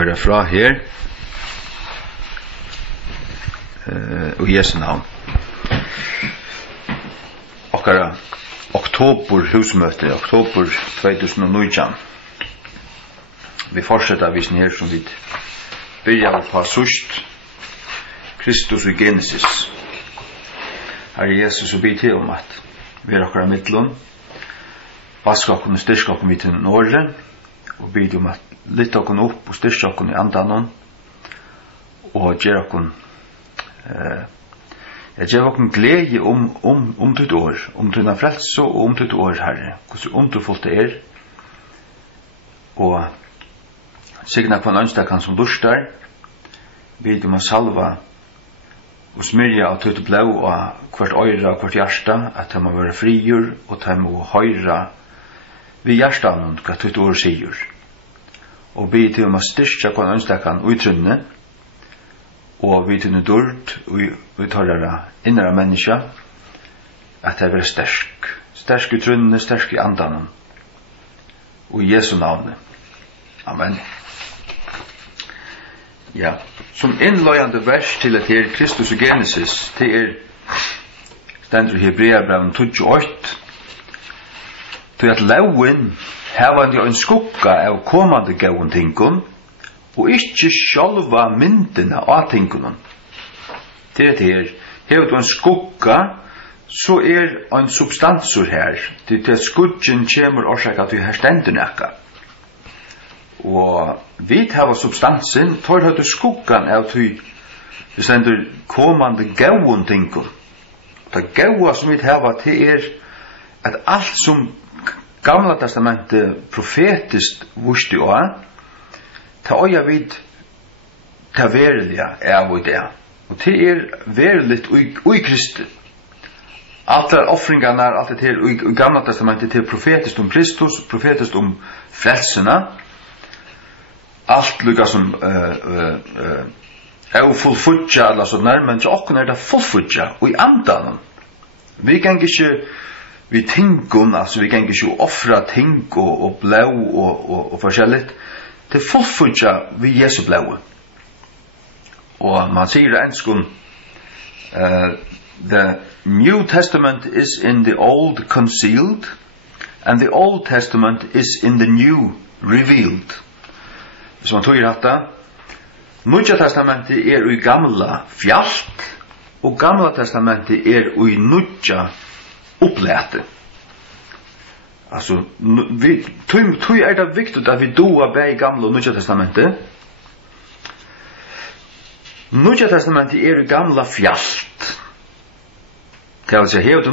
kører fra her og Jesu navn. Okkara oktober husmøte, oktober 2019. Vi fortsetter visen her som vi begynner på sørst Kristus og Genesis. Herre Jesus og bid til om at vi okkara midtlån, vaska okkur og styrka okkur mitt i Norge, og bid om at litt okkur opp og styrka okkur i andanon, og gjør okkur jeg gjør okkur glede om ditt år, om dina frelse og om ditt år, Herre, hvordan underfullt det og signa på en ønstekan som durstar, bid om å salva og smyrja av tøyt blå og hvert øyra og hvert hjärsta, at de må være frigjur og de må høyra vi hjertan hva tøyt år sier. Og bid til om å styrka på en ønstekan utrunne, og vi til dård og uttalere innere menneska, at det er stersk. Stersk utrunne, stersk i andanen. Og i Jesu navn. Amen. Ja, som innløyende vers til at her Kristus og Genesis, det stendur i Hebreabrevet 28, til at loven hevande en skugga av kommande gavun tingun, og ikkje sjálva myndina av tingun. Det her, hever du en skugga, så en substansur her, til at skuggen kjemur årsak at vi her stendur nekka. Og vi hava substansen, tar høyt skuggan av ty, vi stendur kommande gavun tingun. Det gaua som vi hava til at alt som Gamla testamentet profetiskt vusti og ta øya vid ta verilige av og det. Og til veriligt ui Kristi. Alt offringarna, alt det til i Gamla testamentet til profetiskt om Kristus, profetiskt om frelsena. Alt lukka som fullfudja, eller sånn, men til okken det fullfudja, og i andan. Vi kan ikke vi tingun, altså vi kan ikke offra ting og blå og forskjelligt, til fullfudja vi Jesu blå. Og man sier det enskun, the New Testament is in the Old concealed, and the Old Testament is in the New revealed. Hvis man tog dette, Nudja testamentet i gamla fjalt, og Gamla testamentet i nudja uppläte. Alltså vi tog det viktigt att vi doa bäg Gamla och Nya testamentet. Nya testamentet i gamla fjalt. Det vill säga helt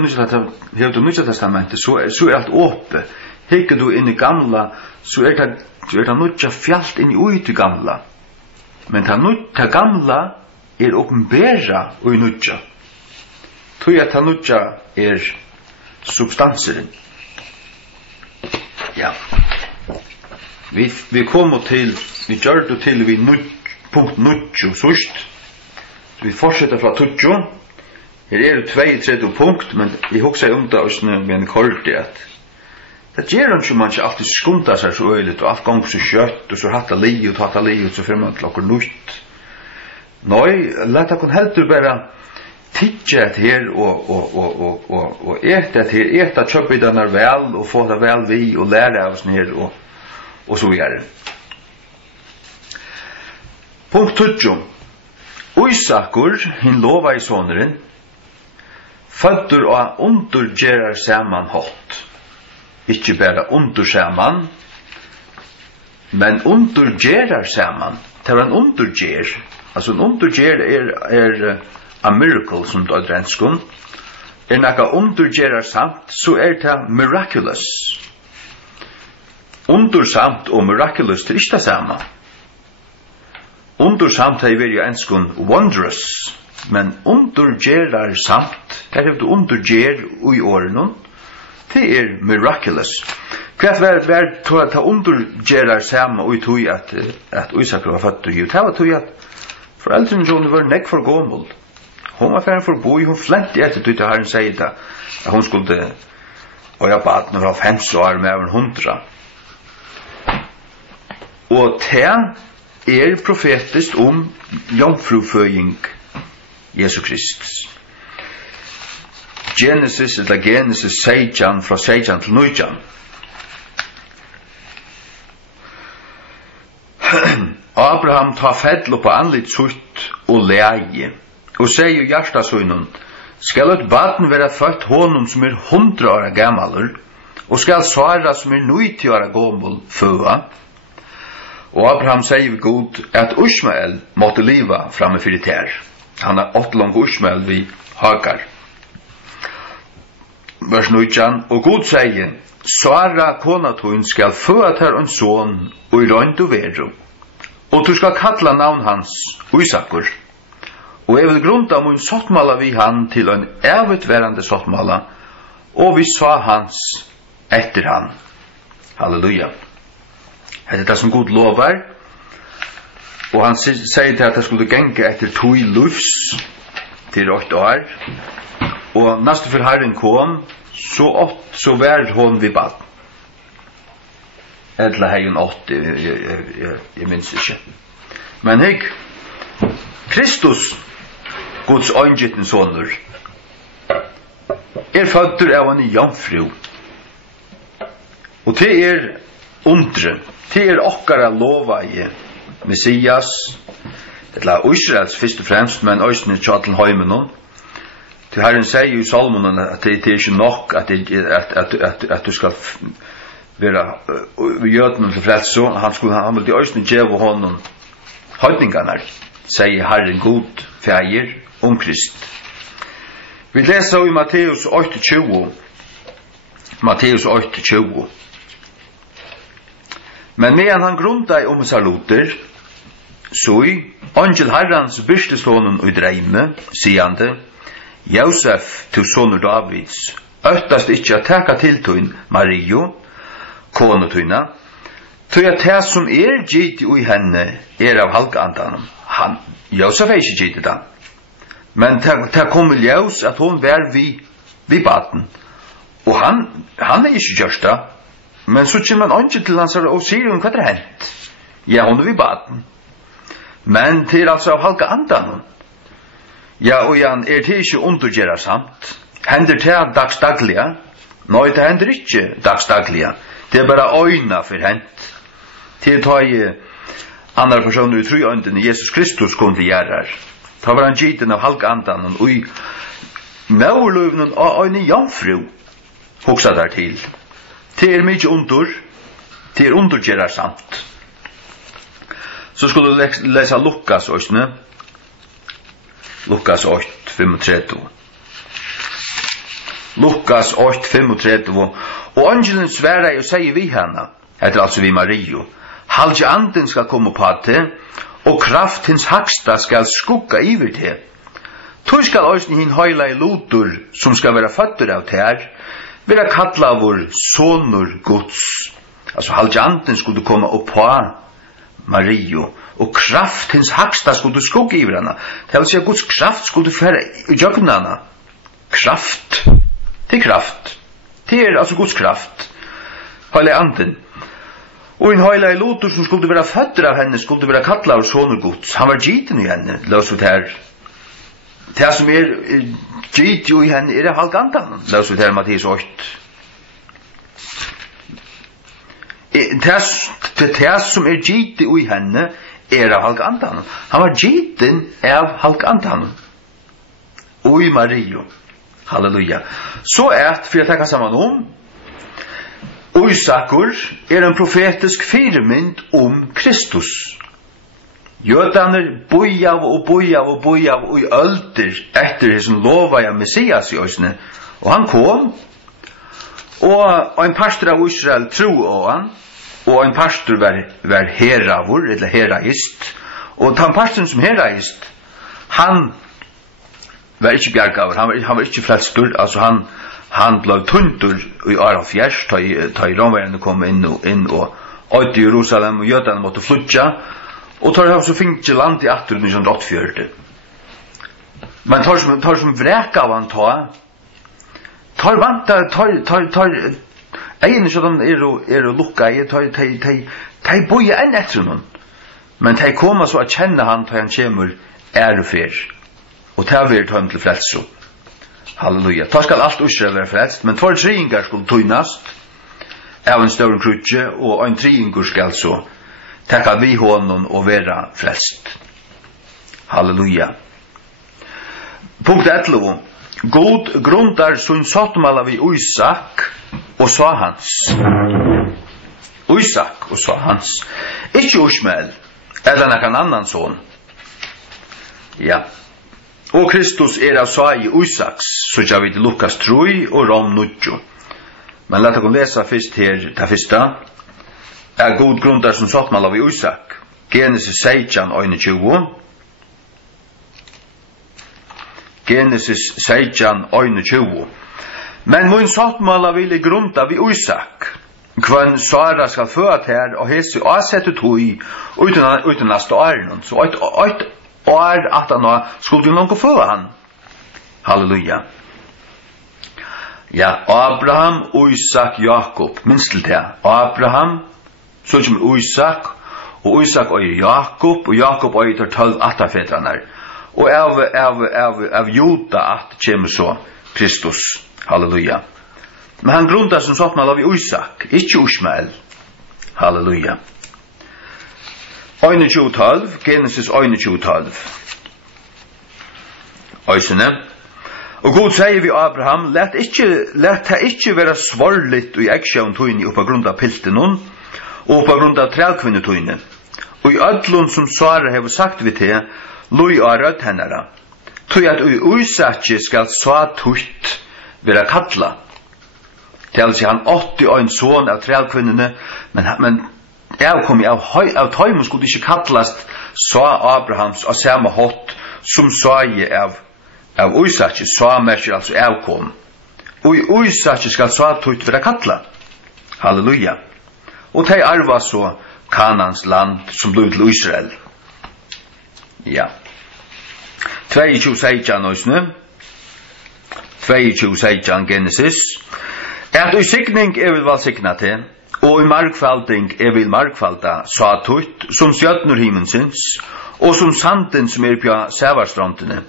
och Nya testamentet så allt uppe. Hickar du in i gamla så det Nya fjalt in i ut i gamla. Men det gamla uppenbara och i Nya. Tog att Nya substansen. Ja. Vi kommer til, vi gjør det til vi punkt 90 sørst. Vi fortsetter fra 20. Her det 32 punkt, men jeg husker om det også med en kort at det gjør han ikke man ikke alltid skunda seg så øyligt, og alt gang så kjøtt, og så hatta li, og så frem til okkur nytt. Nei, let dere heldur bare tidsja et her og et et her, et at kjøpet den vel og få det vel vi og lære av oss her og så gjør det. Punkt 20. Isakur, hin lova i soneren, fødder og undergjerar saman hot. Ikke bare undersaman, men undergjerar saman. Det var en undergjer. Altså en undergjer a miracle som det er enskun. Nekka undergjerar samt, så det miraculous. Undersamt og miraculous til ikke det samme. Undersamt er jo enskun wondrous, men undergjerar samt, det er undergjer i årene, det miraculous. Hva var til at undergjerar samme og tog at Isaker var født og det var tog at foreldrene som var nekk for gommel. Hon var färdig för att bo, hon flänte efter att Herren säger det. Att hon skulle öja baden av 5 år med över 100. Och profetiskt jomfruføying Jesu Kristus. Genesis 16 fra 16 til 19. Abraham tar fell på anlitt sutt og leie, og sier hjertasøynen, skal et barn være født honom som 100 år gammal, og skal Sara som 90 år gammel føa. Og Abraham sier ved Gud at Ishmael måtte liva framme fyrir ter. Han 8 lang Ishmael vid Hagar. Vers 19, og Gud sier, Sara konatun skal føa ter en son, og i rønt og veru. Og du skal kalla navn hans Isakur. Og jeg vil grunda mun sottmala vi han til en evigtverande sottmala, og vi sa hans etter han. Halleluja. Det er det som Gud lovar, og han sier til at det skulle genge etter 2 lufs til 8 år, og næste for Herren kom, så var hon vid bad. Eller hegen 8, jeg minns ikke. Men hegg, Kristus, Guds øyngjitten sonur, fødder av en jomfru. Og til undre, til okkara lova i Messias, eller Israels først og fremst, men også i Tjatel Heimenon. Til Herren sier i Salmonen at det ikke nok at du skal vera jødnen til frelse, han vil til Øysten djeve honom høydningarna, sier Herren God, fægir, Krist. Vi leser i Matteus 8:20. Matteus 8:20. Men medan han grunda om saluter, så angel Herrans byrstes honom i dreime, siande, Josef, tu sonur Davids, øttast ikkje a teka til tøyn Mario, konutøyna, tøy at det som gitt i henne av halkandanum. Josef ikkje gitt det. Men det kom vel ljus at hon var vid baden. Og han ikkje gjørst det. Men så kommer man ikke til hans og sier hva det hent. Ja, hon vid baden. Men til altså av halka andan. Ja, og Jan, det ikke undergjera samt. Hender det dagsdagliga? Nei, det hender ikke dagsdagliga. Det bare øyna for hent. Til ta i andre personer i trøyønden i Jesus Kristus kom til gjerrar. Ta var han gitten av halka andan og i maurløvnen av øyne jomfru hoksa der til. Det mykje under, det undergjerar samt. Så skulle du lesa Lukas også, Lukas 8:35. Lukas 8:35. Og angelen sværer og sier vi henne, etter altså vi Mario, halvje anden skal komme på til, og kraft hins haksta skal skugga iver til. Tog skal også hin høyla i lotur, som skal være føtter av ter, vera kalla vår sonur Guds. Altså halvje anden skulle komme opp på Mario, og kraft hins haksta skulle skugga iver henne. Det vil si at Guds kraft skulle fære i jøgna henne. Kraft. Det kraft. Det altså Guds kraft. Høyla i anden. Og en høyla i lotur som skulle være føtter av henne, skulle være kalla av sonur Guds. Han var giten i henne, løs ut her. Det som git jo i henne halgandan. Løs ut her, Matteus 8. Det som git i henne halgandan. Han var giten av halgandan. Og i Mario. Halleluja. Så for jeg tenker sammen om, Isakur en profetisk firmynd Kristus. Jødaner bojav og i ølter etter hesson lova av Messias i òsne. Og han kom, og en pastor av Israel tro av han, og en pastor var heravur, eller heraist. Og den pastoren som heraist, han var ikke bjergaver, han var ikke flestur, altså han blev tuntur i Ara Fjers, ta i romværende kom inn og ut i Jerusalem, og jødene måtte flutja, og tar så finnes land i 1884. Men tar som vreka av han tar egnet som er lukka i, tar boi enn etter noen. Men de kommer så att känna han till han kommer ärfer. Och det har vi tagit till frälso. Halleluja. Ta skal allt Israel vara frälst, men två triingar skulle tynast av en större krutje, och en triingur skal så tacka vi honom och vara frälst. Halleluja. Punkt 11. God grundar sin sattmala vid Isak och sa hans. Isak och sa hans. Ikke Ishmael, eller någon annan son. Ja. Og Kristus av Sai Isaks, så jag vid Lukas 3 och Rom 9. Men låt oss läsa först här, det första. God grundar som sattmala vid Isak. Genesis 16:21. Genesis 16:21. Men mun sattmala ville grunda vid Isak. Kvann Sara skal født her, og hese avsette tog uten neste åren. Så et år at han skulle du langt få han. Halleluja. Ja, Abraham, Isak, Jakob. Minst til det. Abraham, så som Isak, og Isak og Jakob, og Jakob og 12 atafedrarna. Og av Juda at kommer så Kristus. Halleluja. Men han grundar som sattmal av Isak, ikke Ishmael. Halleluja. 21:12, Genesis 21:12. Øysene. Og Gud sier vi Abraham, let det ikke være svarligt i eksjøen tøyne oppa grunn av pilten og oppa grunn av trælkvinnetøyne. Og i ødlund som Sara hever sagt vi til, lui av rødt hennara. Tøy at ui Isakje skal sa tøyt være kattla. Til han 81 son av trælkvinnene, men jeg kom av tøymen skulle ikke kattlast sa Abrahams og samme hot som sa av Isakje, sa merker altså avkom. Og i Isakje skal sa tøyt være kattla. Halleluja. Og de arva så Kanans land som ble til Israel. Ja. 22:16 nøysene. 22:16 Genesis. At i sikning vil valsikna til, og i markfalding vil markfalda sa tøyt som stjøtner himmelsins, og som sanden som på sævarstrandene.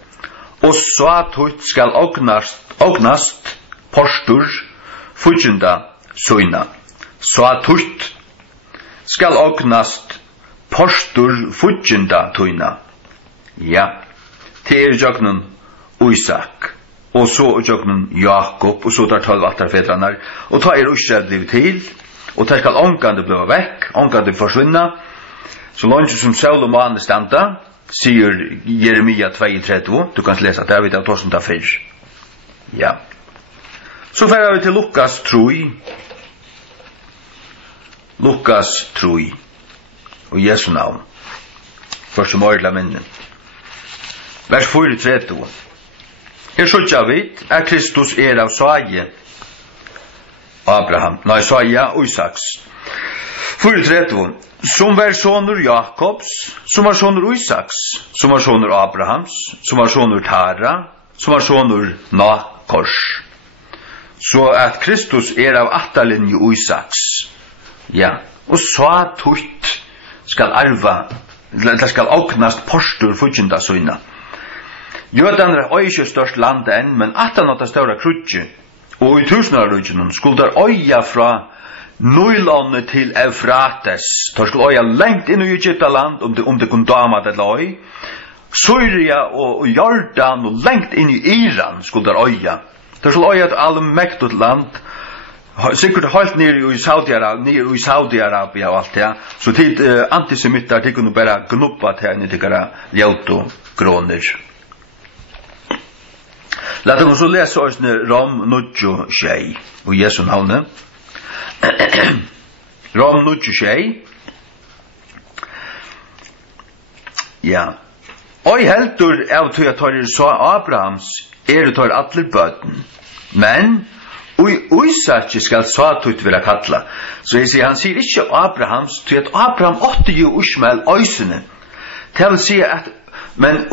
Og sa tøyt skal ognast postur fudjunda søyna. Sa tøyt skal ognast postur fudjunda tøyna. Ja, til jøgnen Isak, og så jøgnen Jakob, og så der 12 attarfedrarna, og ta Israel bliv til, og ta skal ångande bliva vekk, ångande forsvinna, så langt som Saul og Mane standa, sier Jeremia 2:30, du kan lesa David av Torsten da fyrr. Ja. Så færer vi til Lukas 3. Lukas 3. Og Jesu navn. Først som øyla minnen. Vers 4:30. Her skjøtja vi at Kristus av Saie Abraham, nei Saia og Isaks. 4:30. Som var sonur Jakobs, som var sonur Isaks, som var sonur Abrahams, som var sonur Tara, som var sonur Nakors. Så at Kristus av attalinje Isaks. Ja, og så tøyt skal arva, det skal åknast postur fudjunda søyna. Jødan ikke størst land enn, men at han hadde større krutje, og i tusenarrugjen skulle der øya fra Nøylåne til Eufrates, der skulle øya lengt inn i Egyptaland, om det kunne dama det løy, Syria og Jordan, og lengt inn i Iran skulle der øya. Der skulle øya et allmektot land, sikkert helt nere i Saudi-Arabia og alt det, så tid antisemitter, de kunne bare gnuppa til enn i tikkara ljauto gråner. Lad oss så lese oss Rom 9:6 og Jesu navne. Rom 9:6. Ja. Og heldur av tog at tar så Abrahams det tar atler bøten. Men Isak skal så tog være kattla. Så jeg sier, han sier ikke Abrahams, tog at Abraham åtte jo Ishmael øysene. Det vil si at, men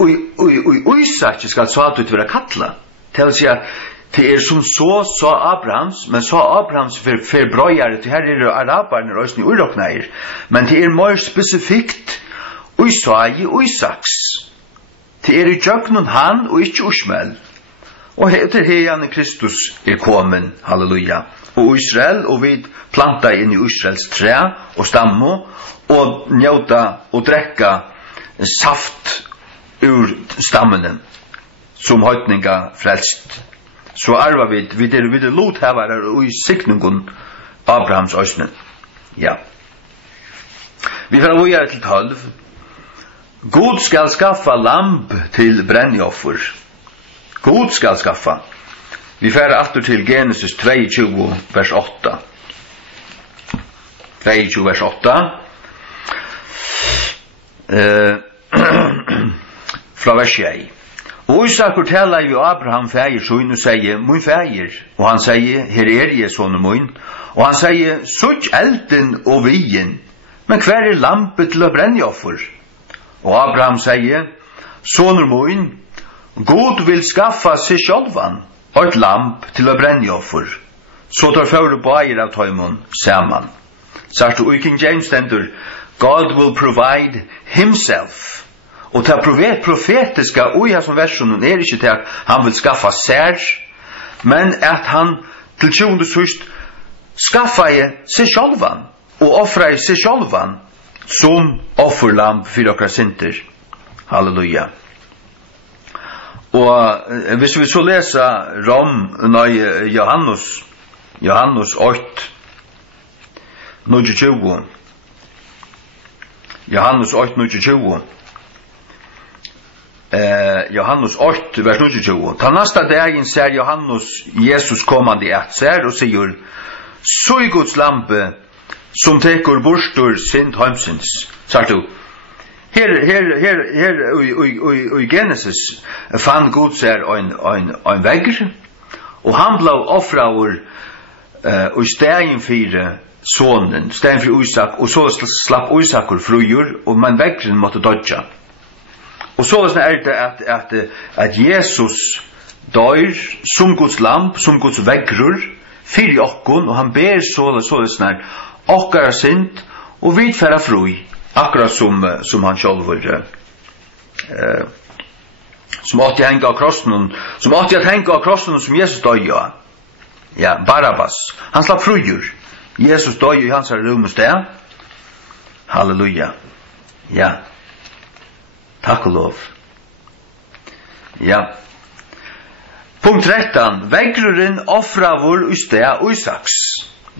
Isak skal så tog være kattla. Det vil si at det som så Abrahams, men så Abrahams for brøyere, til her arabarne røysene urokneier, men det mer spesifikt og Isai og Isaks. Til I jøgnen han og ikke Ishmael. Og til heian Kristus kommen, halleluja. Og Israel, og vi planta inn I Israels tre og stammo, og njauta og drekka saft ur stammene, som høytninga frelst. Så arva vi det lot hevarar og I siknungun Abrahams øsnen. Ja. Vi får vågjere til 12. God skal skaffa lamp til brennjoffer. God skal skaffa. Vi får atter til Genesis 22, vers 8. 22, vers 8. Fra vers 6. Og Isak forteller jo Abraham feir søgn og sier, «Min feir», og han sier, «Her jeg, sånne min», og han sier, «Sutt elden og vien, men hver lampet til å brennjoffer?» Og Abraham sier, «Sånne min, God vil skaffa seg sjálvan og et lamp til å brennjoffer, så tar fører bager av tøymon saman.» Sagt og King James stendur, «God will provide himself». Og det profetiska og I som versen ikke til at han vil skaffa sær, men at han til tjonde sørst skaffa seg sjálvan og offra seg sjálvan som offerlamp for okra synder. Halleluja. Og hvis vi så lesa Johannes 8, 29, Johannes 8, 29, Johannes 8, vers 29. Ta nasta dagen ser Johannes Jesus kommande at ser og sier, «Søy Guds lampe, som tekur borstur sind heimsins». Sagt du, her i Genesis fann Gud ser ein vegg, og han blev offraur og i stegen fire sonen, stegen for Isak, og så slapp Isakur frujur, og man veggren måtte dodja. Og så det at Jesus dør som Guds lamp, som Guds veggrur, fyrir okkon, og han ber sånn okkara synd, og vidfæra frui, akkurat som han sjálfur, som åtti henga av krossen, som Jesus døy, ja, Barabbas. Han slapp frujur. Jesus døy I hans rum og sted. Halleluja. Ja. Takk og lov. Ja. Punkt 13. Veggrurinn offravur I sted og Isaks.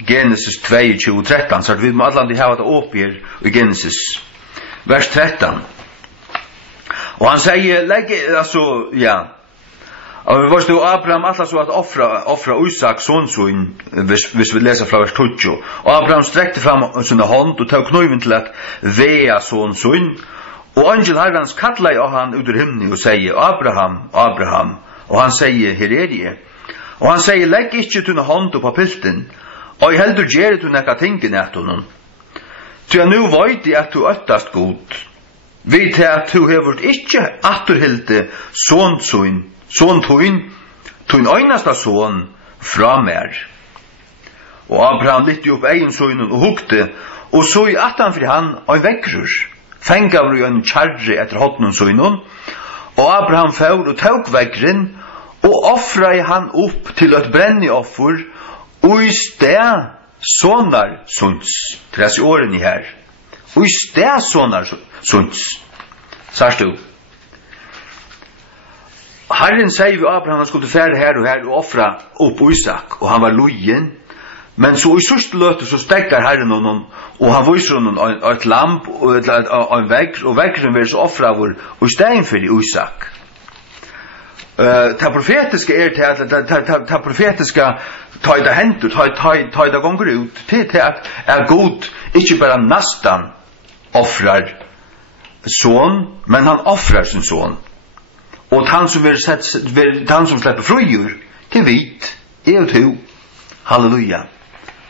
Genesis 22, 13. Så vi må allandi hava det opp her I Genesis. Vers 13. Og han sier, ja. Og vi varst jo Abraham alla så at offra Isak sonsun, hvis vi leser fra vers 20. Og Abraham strekte fram sinne hånd og tog knuven til at vea sonsun. Og angel herrans kallar I han ut ur himni og sier, Abraham, Abraham. Og han sier, her jeg. Og han sier, legg ikkje tunne hånd på pilten, og I heldur gjerri tunne ekka tingin etter honom. Så jeg nu veit I at du øttast god. Vi til at du hevurt ikkje atterhilde son tuin øynasta son fra mer. Og Abraham lytte opp egen sonen og hukte, og så I attan for han og veggrur. Fengav I en kjarri etter hotnun sonen, og Abraham faur og tåg veggren, og offra I han opp til et brennoffer, og I sted sonar sunds. Tres I åren I her. Og I sted sonar sunds. Sars du? Herren sier vi Abraham han skulle fære her og offra opp Isak, og han var lojen. Men så I sørste løte så stekkar Herren honom, og han viser honom et lamp og en vegg, og veggren vil så offra vår, og I stegen for Isak. Det profetiske det profetiske ta I det hendt, ta I det gonger ut, til at god ikke bare nastan offrar son, men han offrar sin son. Og han som slipper frujur, til vit, og to. Halleluja.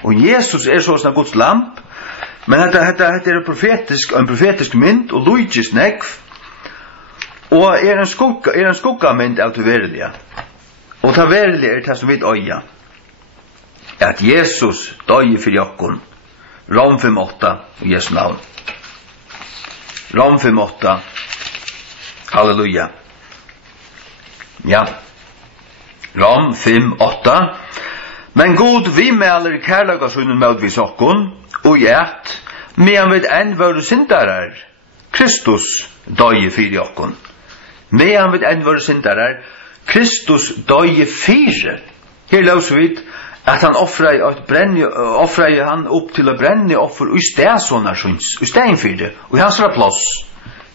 Og Jesus sånn Guds lamp, men dette en profetisk mynd, og logisk nekv, og en skuggamynd av det verelige. Og det verelige det som vi øya, at Jesus døy for jokken, Rom 5:8, i Jesu navn. Rom 5:8. Halleluja. Ja. Rom 5:8. Men god vi meler kærleika sunnen med vi sokkon, og gjert, medan vi enn våre syndarar, Kristus døye fyrir okkon. Medan vi enn våre syndarar, Kristus døye fyrir. Her laus vi at han offrei han opp til å brenne offer i stedsånar syns, i stedin fyrir, og i hans plass.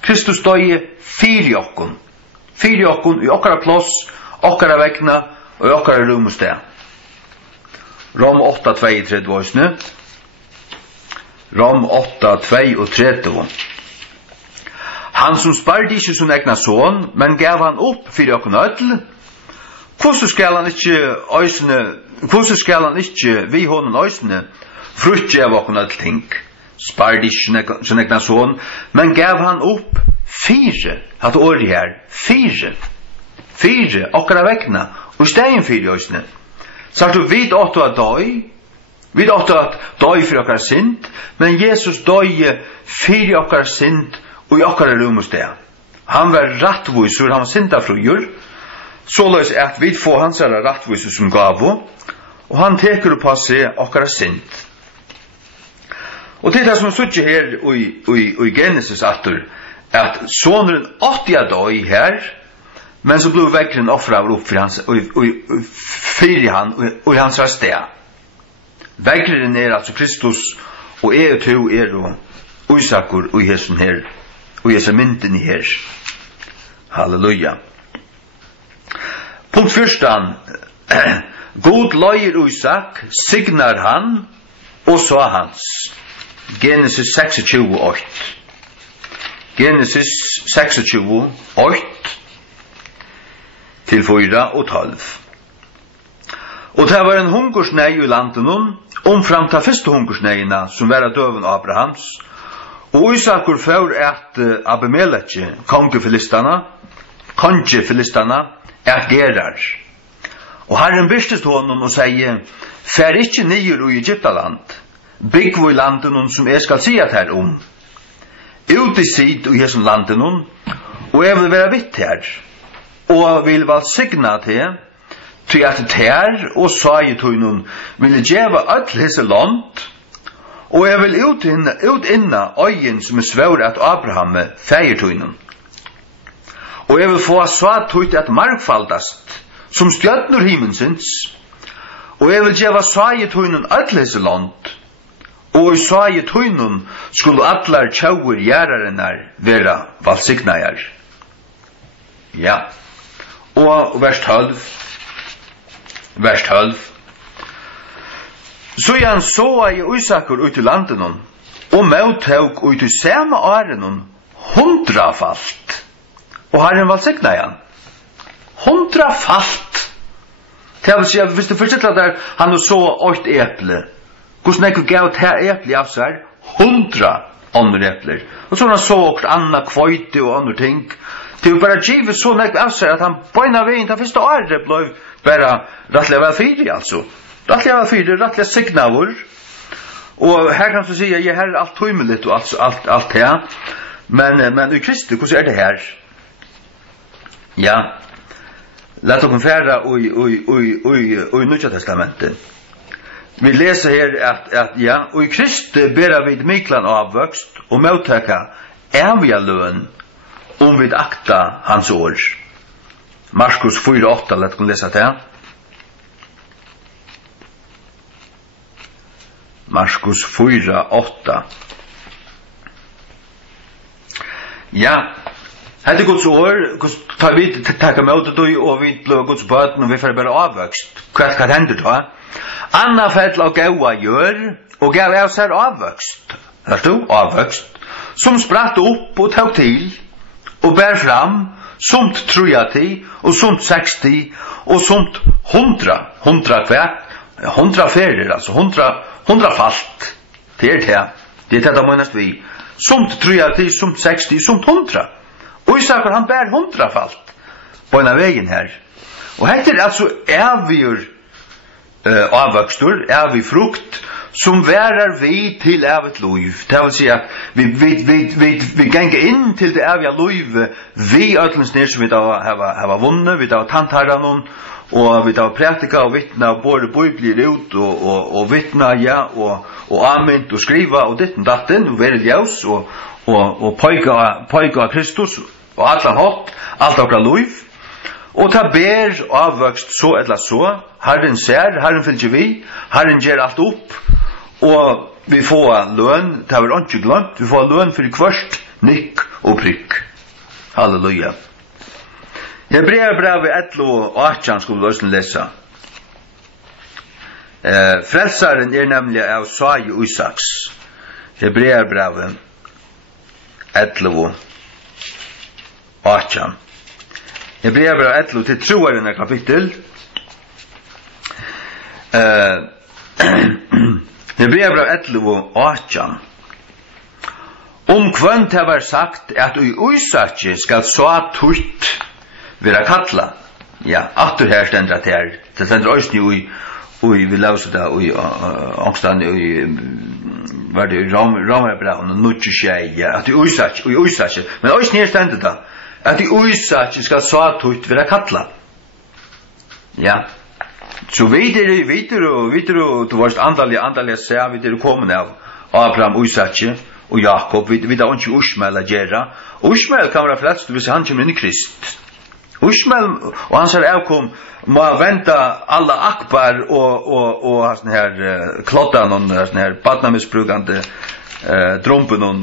Kristus døye fyrir okkon. Fyrir okkon i okkara plass, okkara vegna og i okkara rum og sted. Rom 8:32. Rom 8:32. Han som sparte ikke sin egna son, men gav han opp for okken ødel. Hvordan skal han ikke vi hånden øysene frutje av okken ødel ting? Sparte ikke sin egna son, men gav han opp fire, hatt året her, fire, okkara vegna, og stegen fire øysene. Så du vid åtto at døy, vid åtto at døy for okkar synd, men Jesus døy for okkar synd og i okkar rum og sted. Han var rattvisur, han var syndafrugur, såleis at vi får hans rattvisur som gavo, og han teker på seg okkar synd. Og til det som suttje her i Genesis atur, at sonren 80 døy her, men så blev vekkeren offra opp for hans, fyrir han, og i hans sted. Vekkeren altså Kristus, og to og Isakur, og hessen her, og hessen mynden her. Halleluja. Punkt 1. God løyer Isak, signar han, og så hans. Genesis 26:8. Genesis 26:8. Til 4 og 12. Og det var en hungersnei i landet nun, omfram ta første hungersneina, som var av døven Abrahams, og Isakur får at Abimelech, konge filistana, at Gerar. Og Herren byrstes honom og sier, fer ikkje nyer i Egyptaland, bygg vi landet nun som jeg skal si at her om. Ute sid i hesson landet nun, og jeg vil være vitt her, og vil valsigna til at ter og sagi tøynun vil gjeva öll hese land, og jeg vil ut inna øyen som svær at Abraham feir tøynun. Og jeg vil få svar tøyt at markfaldast, som stjørnur himmelsins, og jeg vil gjeva sagi tøynun öll hese land, og i sagi tøynun skulle allar tjauur gjerarinnar vera valsignajar. Ja. Og vers 12. Så han så i Isakur ut i landen og møttøk ut i samme åren 100-falt. Og Herren valsigna han. 100-falt. Det vil si at hvis du forstår at han så 8 eple, hvordan jeg gav et her eple av seg 100 andre epler. Og så han så også andre kvøyte og andre ting. Det var bare givet så nek av seg at han bøyna veien til første året ble bare rettelig vel fire, altså. Rettelig vel fire, rettelig signavur. Og her kan du si at jeg her alt tøymelig og alt her. Men i Kristi, hvordan det her? Ja. Lett oss fære i Nødja Testamentet. Vi leser her at ja, og i Kristi ber vi miklan avvøkst og møttøkka evige løn om vi akta hans år. Markus 4:8, lett oss lese det. Markus 4:8. Ja, hette Guds år, tar vi takka møtet og vi blir Guds bøten og vi får bare avvøkst. Hva hender da? Anna fell og gaua gjør, og gav av seg avvøkst. Hørst du? Avvøkst. Som spratt opp og tog til, og bær fram, somt 30, og somt 60, og somt 100. 100 hver? 100 ferier, altså 100 falt. Det er det mønnest vi. Somt 30, somt 60, somt 100. Og Isakur han bær 100 falt på en av veien her. Og hette er altså evig avvøkstur, evig frukt, som værer vi til evet liv. Det vil si at vi ganger inn til det evige liv vi ødlens ned som vi da har vunnet, vi da har tantherren og vi da har prætika og vittna og både bibler ut og vittna, ja, og amen og skriva og ditten datten og være ljus og pøyga Kristus og allan hatt, alt okra liv. Og ta ber avvøkst så eller så. Herren ser, Herren fylgjer vi, Herren gjør alt opp, og vi får løn, det har vi ikke glemt, vi får løn for kvart, nikk og prikk. Halleluja. Hebreerbrevet 11 og 18 skulle vi også lese. Frelsaren nemlig av Sai og Isaks. Hebreerbrevet 11 og 18. Hebreerbrevet 11 til troerne kapittel. Hebreerbrevet 11 og 18. Kvønt har vært sagt at i Isakje skal så tutt vera kalla. Ja, aftur her stendur at her. Det stendur også nu i vi lauser det i omstand i var det Romerbrevet og nutje skjei, at i Isakje, men også her stendur det at i Isakje skal så tutt vera kalla. Ja. Så videre, du varst andalig se, videre kommet av Abraham, Isakje og Jakob, vi da ikke Ushmael a gjerra. Ushmael kan være flest hvis han kommer inn i Krist. Ushmael og hans avkom må venta alla akbar og sånne her kloddan og sånne her badnamisbrukande drompen og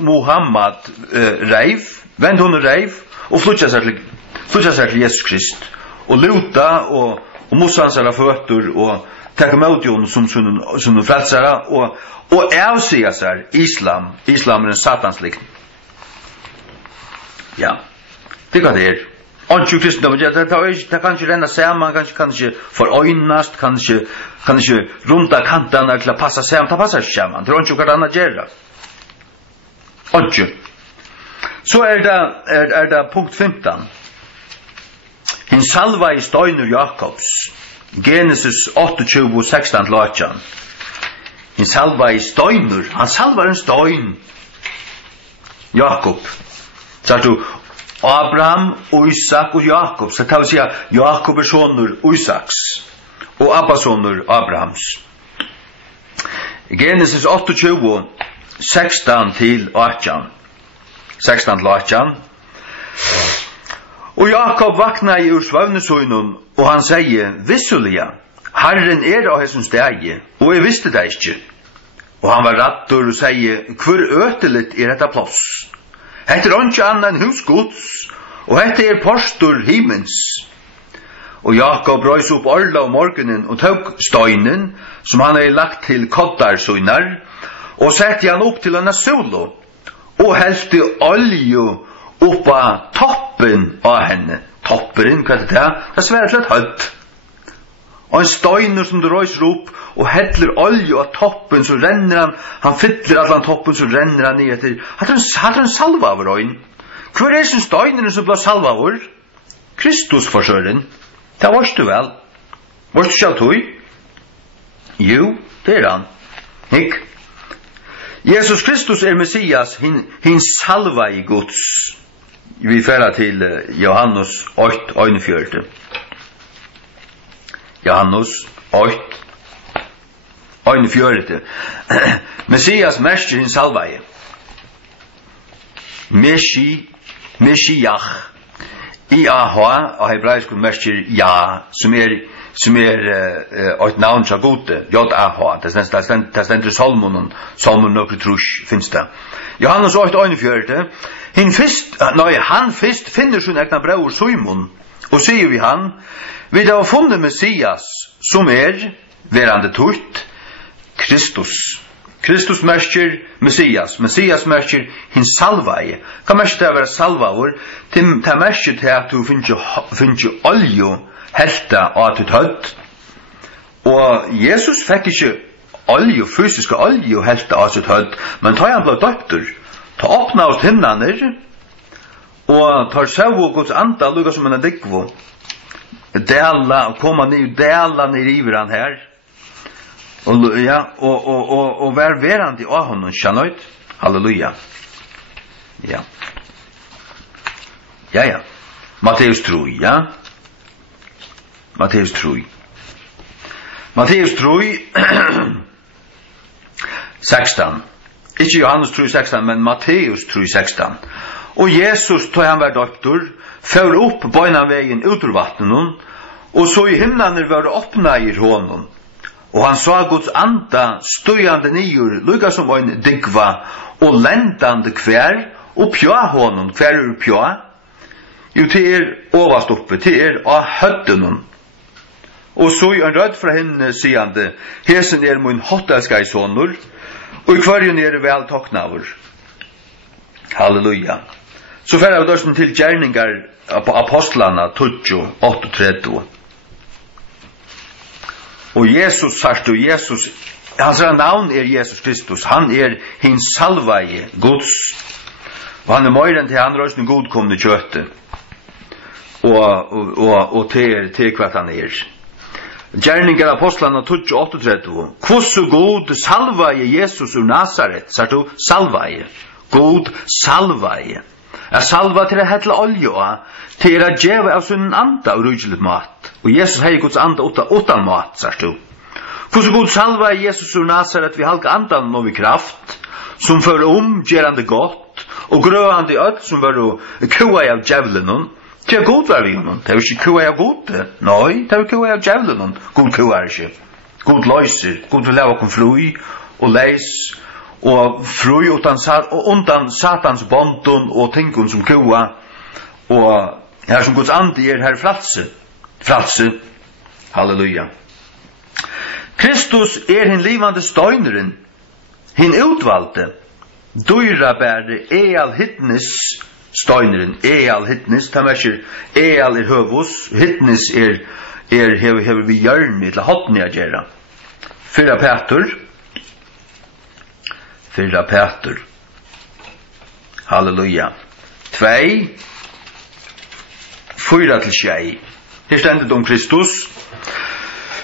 Muhammad reiv, vent hun reiv og flytja seg til Jesus Krist og luta og Mosans føtter og takk mot jo som frelsere og avsier seg islam er en satanslik. Ja, det kan det Anju kristendom, det kan ikke renna sammen, kan ikke forøynast, kan ikke runda kantene til å passa sammen, det passer ikke sammen, det er ikke hva annet gjør. Anju. Så det punkt 15. Hin salva i støynur Jakobs, Genesis 28, 16-18. Hin salva i støynur, han salvar en støyn. Jakob. Så du, Abraham, Isak og Jakob. Så det vil si at Jakob sonur Isaks og Abba sonur Abrahams. Genesis 28, 16-18. 16-18. Og Jakob vakna i ur svavnesøynun, og han sier, vissulega, Herren av hessum stegi, og jeg visste det ikke. Og han var rattur og sier, hvor øteligt detta plass? Hette ikke annan enn husgods, og hette postur himens. Og Jakob røys opp orla om morgenen, og tok støynen, som han hadde lagt til koddarsøynar, og sette han opp til henne solo, og helte olje oppa toppen av henne. Topperen, hva er det? Det er svært litt høyt. Og en støyner som du røyser opp, og heller olje av toppen, så renner han fyller allan toppen, så renner han ned etter. Hadde han salva over øyn? Hvor som støyneren som ble salva over? Kristus forsøren. Det varst du vel. Varst du sjalt høy? Jo, det han. Hikk. Jesus Kristus Messias, hin salva i Guds. Vi færa til Johannes 8, 41. Johannes 8, 41. Messias merker hin salva i. Meshiach. IAH, og hebraisk merker ja, som et navn fra gode, JAH, det stender Salmon nokre trusk, finnes det. Johannes 8, 41. Han fyrst finner sin egna bror Simon, og sier vi han, vi har funnet Messias, som verande tutt, Kristus. Kristus merker Messias. Messias merker hin salvaie. Hva merker det å være salvaur? Det merker til at du finner olje helta av ditt hødd. Og Jesus fikk ikke olje, fysiske olje helta av sitt hødd, men da han ble døpter, ta åpna oss himnaner, og tar seg og Guds anda, lukka som en dikvo, koma ned i ivran her, Og vær verandi av honom, skjønnøyt. Halleluja. Ja. Ja. Matteus 3, ja. Matteus 3. Matteus 3, 16. Ikke Johannes 3, 16, men Matteus 3, 16. Og Jesus, da han var doktor, fører opp bøynavegen ut ur vattenen, og så i himlene var det åpna i honom. Og han sa Guds anda støyande nyer, lukka som en digva, og lendande kvær, og pja honom, kvær pja? Jo, til ovast oppe, til av høttenen. Og så i en rød fra henne sigande, hesen min hottelska i sonur, og i kvarjen vel toknavur. Halleluja. Så fer av dørsten til gjerningar på apostlana 28. Og Jesus, Jesus, hans navn Jesus Kristus, han hins salvaje, Guds, og han møyren til han røsten godkomne kjøttet, og til kvart han Gjerningar apostlana 28. Kvossu god salvaje Jesus ur Nazaret, sagt du, salvaje, god salvaje. Salva til hetla olja, til djeva av sunnen anda og rujlet mat. Og Jesus hei Guds anda utan mat, sagt du. Kvossu god salvaje Jesus ur Nazaret, vi halka andan novi kraft, som fører gerande godt, og grøande öll som var kua av djevlenon, til god var vi honom. Det var ikke kua av god. Nei, det var kua av djevlenon. God kua ikke. God løyser. God vil lave kom fly og leis og fly undan satans bondon og tingun som kua. Og her som Guds ande her fralse. Fralse. Halleluja. Kristus hin livande støyneren. Hin utvalgte. Dyra bære eal hittnes støyneren, eal hittnes, ta merker eal høvus, hittnes hever vi hjørne til hotni a gjerra. Fyrra Peter. Halleluja. 2, 4-6. Her stendet om Kristus.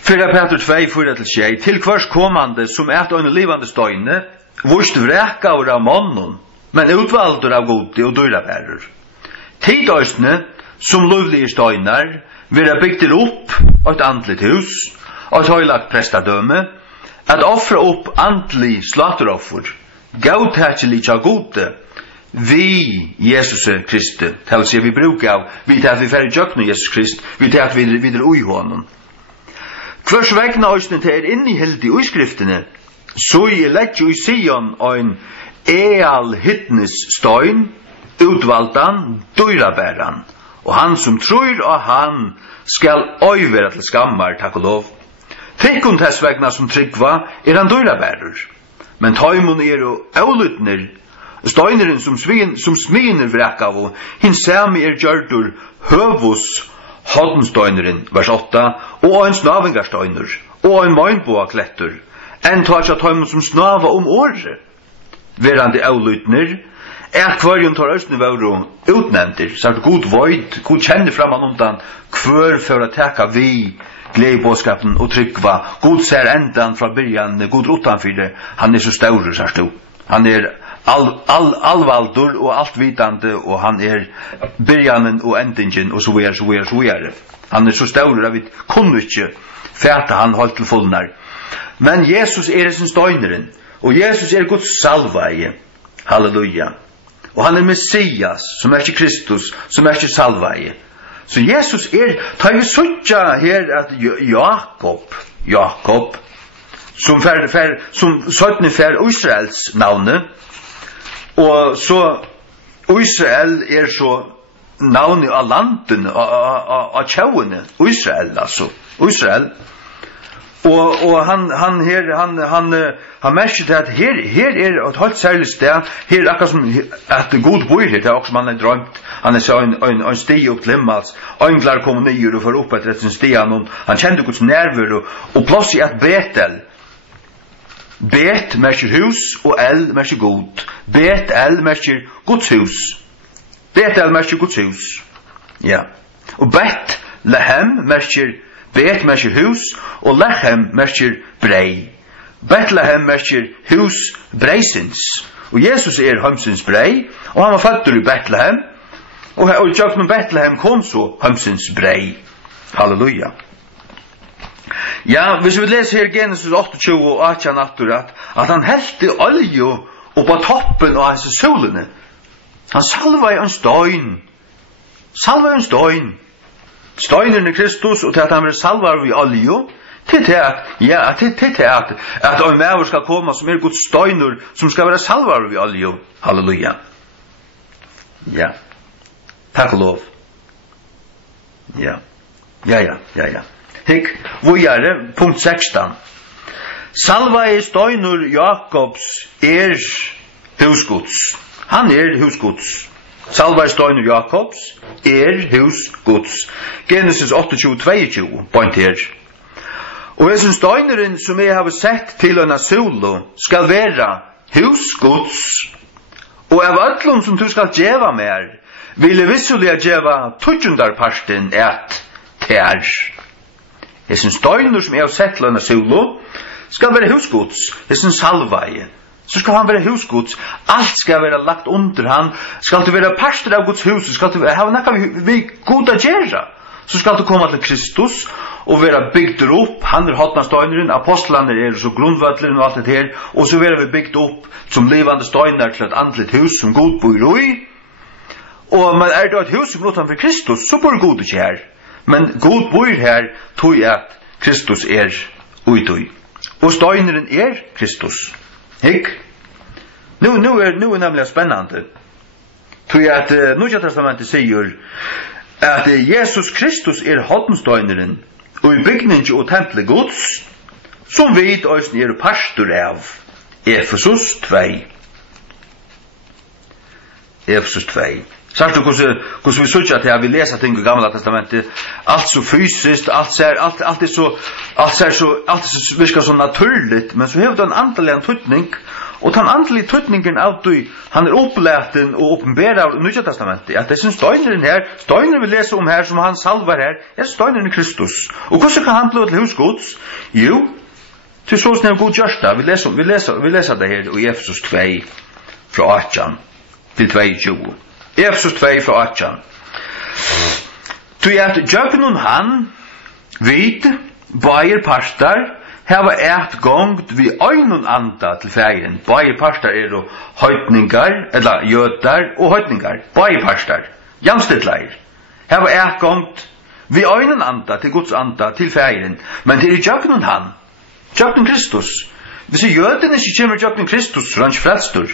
Fyrra Peter 2, 4-6. Til hvers kommande som en livande støyne, vurst vreka av mannen, men utvaldur av gode og dyra bærer. Tidøysene, som lovlige støynar, vil bygd opp et andligt hus, og et høylagt prestadøme, at offra opp andlig slateroffer, gautætselig av gode, vi Jesus Kristi, det vil si vi bruker av, vi til at vi færre jøkne Jesus Krist, vi til at vi videre ui hånden. Hvers vegna øysene til inn i heldig uiskriftene, så jeg lett jo i Sion og eal hittnes støyn, utvaldan, dyraberan, og han som tror og han skal øyvera til skammar, takk og lov. Tekkun tess vegna som tryggva han dyraberar, men tøymon og øvlutner, støyneren som sminer vrek av, og hinn sami gjørdur høvus hoddenstøyneren, vers 8, og en snavingarstøyner, og en møgnboa klettur, en tøysja tøymon som snava året, verande avlytner, kvarjon tar østene våre utnevnter, så god void, god kjenner framan undan, hver for å teka vi gledebåskapen og tryggva, god ser endan fra byrjan, god utanfyrir, han så staur, sagt du. Han allvaldur og altvitande, og han byrjanen og endingen, og så videre. Han så staur, at vi kunne ikke fæta han holdt til fullnar. Men Jesus sin støyneren, og Jesus Guds salvaje. Halleluja. Og han Messias, som ikke Kristus, som ikke salvaje. Så Jesus tar vi suttja her at Jakob, som søttene fær Israels navne, og så Israel så navnet av landen, av tjauene, Israel altså, Israel. Og han merker til at her et helt særlig sted, her akkurat som at god bor her, det også som han drømt, han så en sti opp til himmels, ønglar kom nyer og får opp etter sin sti, han kjente Guds nerver, og plass i et Betel. Bet merker hus, og el merker god. Betel merker Guds hus. Betel merker Guds hus. Ja. Og Betlehem merker Bet merker hus, og Lechem merker brei. Bethlehem merker hus breisins. Og Jesus hamsins brei, og han var født i Bethlehem, og tjokken Bethlehem kom så hamsins brei. Halleluja. Ja, hvis vi leser her Genesis 28 og 18 at han helte olje og på toppen av hans solene. Han salva en støyn. Støynen i Kristus, og til at han vil salva i olje, til at en maver skal komme som Guds støyner, som skal være salva i olje. Halleluja. Ja. Takk og lov. Ja. Hikk, vågjare, punkt 16. Salva i støyner Jakobs husgods. Han husgods. Salva i støyner Jakobs husgods. Genesis 28:22, point her. Og hesen støyneren som jeg har sett til en solo skal være husgods. Og av öllum som du skal djeva mer, ville vissulega djeva tujundarparsten tær. Hesen støyner som jeg har sett til en solo skal være husgods. Hesen salvaie. Så skal han være husgods. Alt skal være lagt under han. Skal du være parster av Guds hus, skal du ha nekka vi goda gjerra. Så skal du komme til Kristus og være bygd opp. Han hotna støyneren, apostlene så grunnvøtleren og alt det her. Og så være vi bygd opp som levande støyner til et andlet hus som God bor i. Og men det et hus som utanfor Kristus, så bor God ikke her. Men God bor her, tog at Kristus uitøy. Og støyneren Kristus. Hikk? Nu er nemlig spennende. Tog at Nya Testamentet sier at Jesus Kristus hodnstøyneren og i bygning og tempelet Guds, som vid òsne pastor av Efesus 2. Efesus 2. Sagt du hvordan vi sørger til at vi leser ting i Gamla Testamentet, alt så fysiskt, alt virker så naturligt, men så har det en andelig tøytning, og den andelige tøytningen av du, han oppleten og åpenbæret av Nya Testamentet, at det er støyneren her, støyneren vi leser om her, som han salvar her, støyneren i Kristus. Og hvordan kan han bli til husgods? Jo, til sånn er god gjørsta, vi leser det her i Efesus 2, fra 18 til 22. Efesus 2 fra 18. Tui at jögnun han vid bæir pastar hava gongt vi øynun anda til fægin. Bæir pastar høytningar, eller jøtar og høytningar. Bæir pastar, jamstidleir. Hava gongt vi øynun anda til Guds anda til fægin. Men det jögnun han, jögnun Kristus. Hvis jøden ikke kommer jögnun Kristus, så er han ikke frelstur.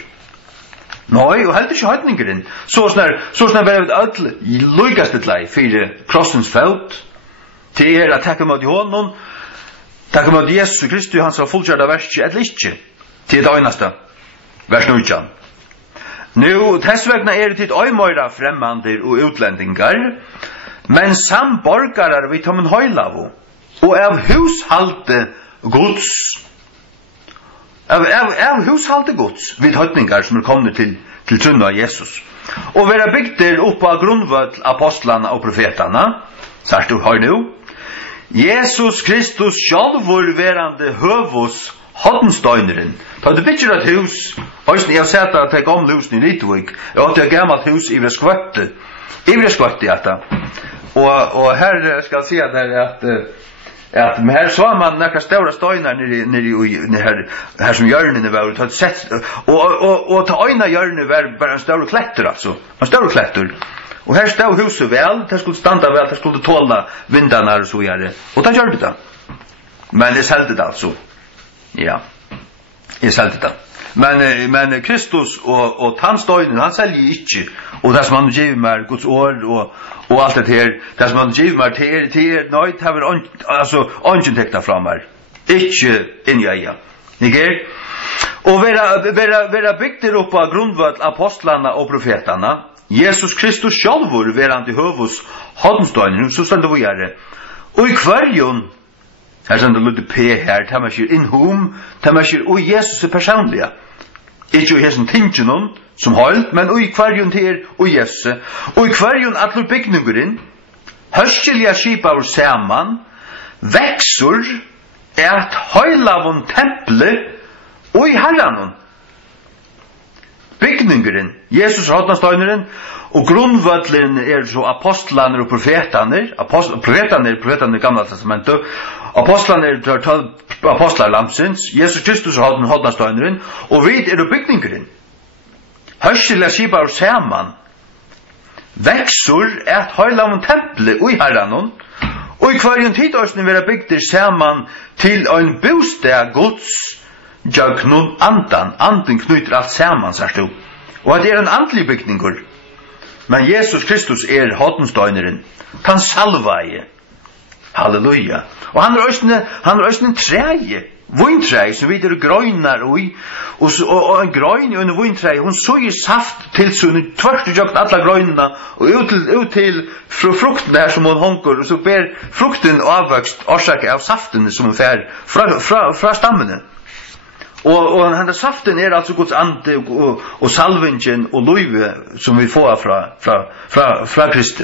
Nei, og heldur ikke høytningeren. Så snar bare vi all lukaste til deg for krossens felt, til at takka mot hånden, takka mot Jesus Kristus, hans var fullkjørda verset, eller ikke, til det øyneste, vers 9. Nå, tessvegna tid øymøyra fremmander og utlendingar, men samborgarar vi tommen høylavo, og av hushalte Guds, av hushalte Guds vid høytningar som kommet til trunna av Jesus. Og vera bygder opp av grunnvøtl apostlarna og profetarna, sagt du har nu, Jesus Kristus sjálvur verande høvus hoddenstøyneren. Ta du bygger et hus, høysen jeg har sett at det gamle husen i Litvik, jeg har et gammalt hus i Vreskvøtte, og her skal jeg si at men her så man några stora støynar nere her som hjørnene var og ta øyna hjørne var bare en stor kletter altså, en stor kletter. Og her stod huset vel, det skulle standa vel, det skulle tåla vindarna og så gjøre. Og det gjør det. Men det selte det altså. Ja, jeg selte det. Men Kristus og tannstøynen, han selger ikke. Og det som han giver meg, Guds år og alt det her, det som han giver meg til nøy, det var altså åndsyntekta fra meg. Ikke inn i eia. Ikke? Og vera bygder opp av grunnvøtl apostlarna og profetarna, Jesus Kristus sjálvur verandi høvus hoddenstøynen, så stendur vi gjøre. Og i kvarjon, her stendur lukte P her, det man sier in whom, det man sier og Jesus er personlige. Ikke i hessen tingjennom, som holdt, men og i kvarjon til og Jesus. Og i kvarjon atlur bygningurinn, hørskelja skipa ur saman, veksur at heilavun temple og I herranon. Bygningeren, Jesus hodnastøyneren, og grunnvødleren så apostlaner og profetaner, profetaner gamla testamentet, apostlaner 12 apostlar lamsins, Jesus Kristus hodnastøyneren, og vi bygningeren. Hørselig skipa og saman, veksur at heilavun temple og I herranon, og I kvarjen tidårsni vera bygdir saman til ein bostad Guds, jøgnun anden knytter alt saman, sagt du. Og det en andlig bygningur. Men Jesus Kristus hodnstøyneren, kan salvaie. Halleluja. Og han østene treie, vintreie, som vi grøynar og en grøyn i en vintreie, hun suger saft til sunn, tvert utjøkt alla grøynene, og ut til frukten der som hun honker, og så ber frukten avvøkst, årsak av saften som hun fer fra stammene. Og denne saften altså Guds ande og salvingen og løyve som vi får fra Kristi.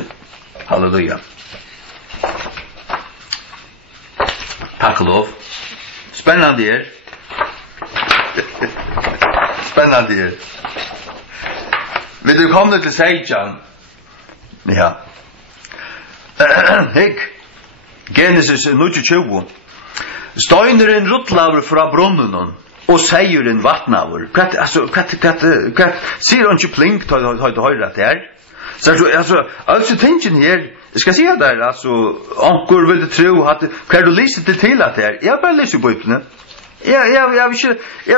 Halleluja. Takk og lov. Spennende Spennende Vil du komme til Seijan? Ja. Hikk. Genesis 29. Støyneren ruttlaver fra brunnen og seieren vatnavur. Hva sier han ikke plink til å høre det her? Altså tingen her, jeg skal si at det er, onkur vil tro at hva du lyser til at det er? Jeg bare lyser på Bibelen. Jeg har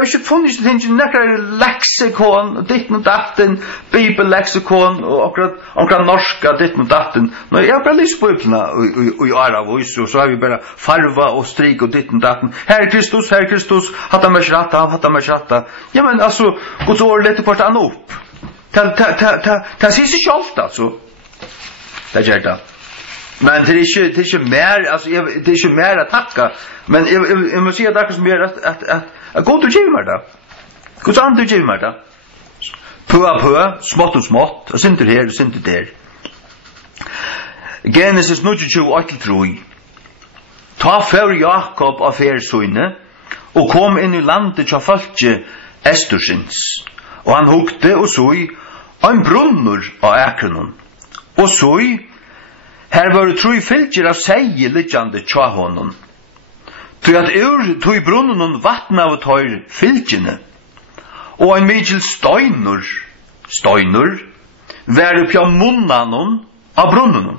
ikke funnet tingen nekkar leksikon, ditten og datten, bibelleksikon, og akkurat norska ditten og datten. Jeg har bare lyser på Bibelen og i Aravis, og så har vi bare farva og strik og ditten og datten. Herre Kristus, hatta meg skratta. Ja, men Guds ord letter kvart an opp. Det sier seg ikke ofte, Det gjør det. Men det er ikke mer, det er ikke mer å takke. Men jeg må si at det er som gjør at god du giver meg det. Guds ande du giver meg det. Pøa, smått og smått, og sinter her, og sinter der. Genesis 28:3. Ta før Jakob av fersøyne, og kom inn i landet til folket Estursins. Og han hukte og såg en brunnur av ekronen. Og såg, her var det tru fylgjer av seie liggjande tja honom. Tog at tog brunnen vattna av tøyr fylgjene. Og en mykjel støynur, var uppja munnanon av brunnen.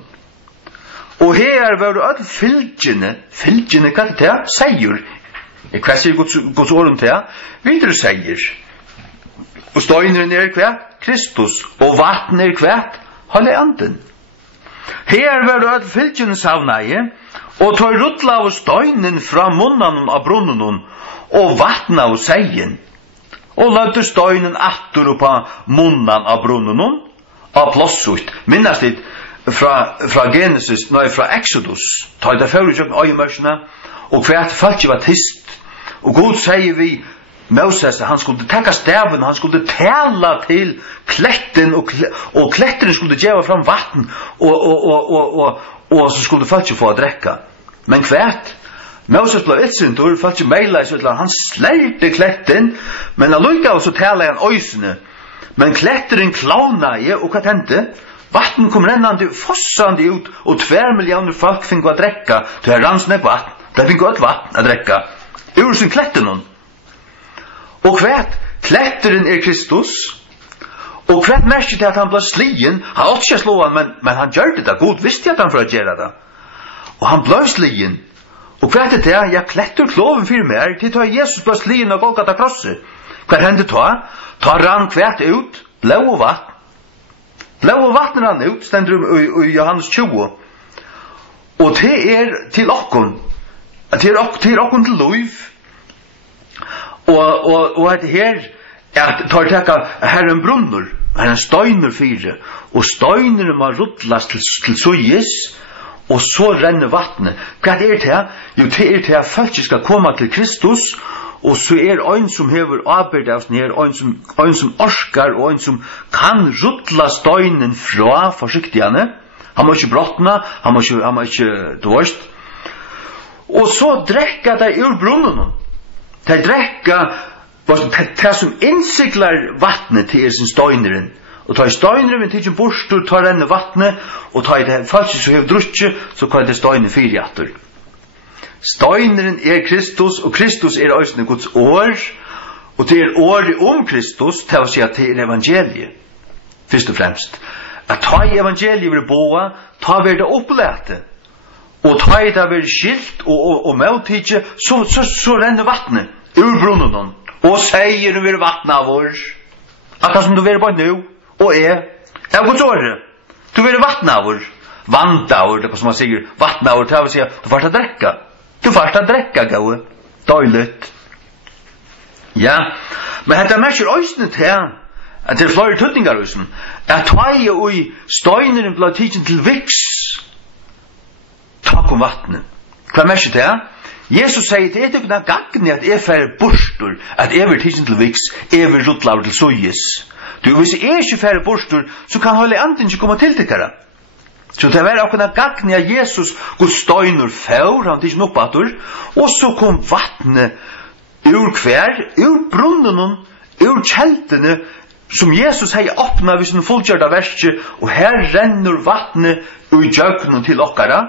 Og her var det all fylgjene, hva er det? Seier. Hva sier Guds ord til? Videre seier. Og støyneren hva? Kristus. Og vatten hva? Halle anden. Her var det all fylgjene savnaie, og tog ruttla av støynen fra munnanon av brunnen, og vatten av seien. Og lødde støynen attur på munnan av brunnen, av plossut. Minnast dit, fra Genesis, fra Exodus, ta det fyrir kjøkken øyemørsene, og hvert folk var tist. Og Gud sier vi, Moses, han skulle tekka staven, han skulle tala til kletten, og kletten skulle gjeva fram vatten, og så skulle folk få å drekka. Men hvert, Moses ble utsynt, og folk meila i så han slærte kletten, men han lukka så tala han øysene. Men kletteren klauna i, og hva tente? Vatten kom rennande, fossande ut, og 2 millioner folk finko å drekka, til her ransne vatten, det finko et vatten å drekka, ur sin kletten. Og hvert, kletteren Kristus, og hvert merket til at han ble slien, han åtte ikke slå han, men han gjør det, God visste at han for å gjøre det. Og han ble slien, og hvert er det, jeg kletter kloven for meg, til at Jesus ble slien og Golgata krosset. Hva hendte ta? Ta rann hvert ut, blå og vatten. Blå og vatten rann ut, stender i Johannes 20. Og det til okkon, til okkon til lov. Og at her, at tar tekka, her en brunnur, her en støyner fire, og støyner må rutlas til søyes, og så renner vattnet. Hva er det til? Jo, det til at folk skal komme til Kristus, og så en som hever arbeid av sånn her, en som orskar, og en som kan rutla støynen fra forsiktigene. Han må ikke brottna, han må ikke dårst. Og så drekka de ur brunnen. De drekka det som innsiklar vattnet til sin støyneren. Og ta i støyneren med tidsen borstur, ta renne vattnet, og ta i det falsk som hever drutje, så kan det støyne fyrjatter. Støyneren Kristus, og Kristus øysene Guds år, og det året om Kristus, til å si at det evangeliet, først og fremst. At ta i evangeliet vil boa, ta vil det opplete, og ta i det vil skilt, og møttidje, så renner vattnet, ur brunnen, og sier du vil vattna vår, akkurat som du vil bare nå, og Guds åre, du vil vattna vår, vanta vår, det er som man sier, vattna vår, til å si at du får ta drekka, gaue, døylet. Ja, men dette merker øysene til, at det er flere tøtningar øysen, at tøye og i støyneren ble tidsen til viks, takk om vattnet. Hva merker til? Jesus sier til etter kunne gagne at jeg færre borstur, at jeg vil tidsen til viks, jeg vil rutlaver til søyes. Du, hvis jeg ikke færre borstur, så kan holde anden ikke komme til tikkara. Så det var akkurat gagne at Jesus god støyner før, han tidsen oppatur, og så kom vattnet ur kvær, ur brunnen, ur kjeltene, som Jesus hei åpna hvis han fullgjørda verset, og her renner vattnet ur djøknen til okkara.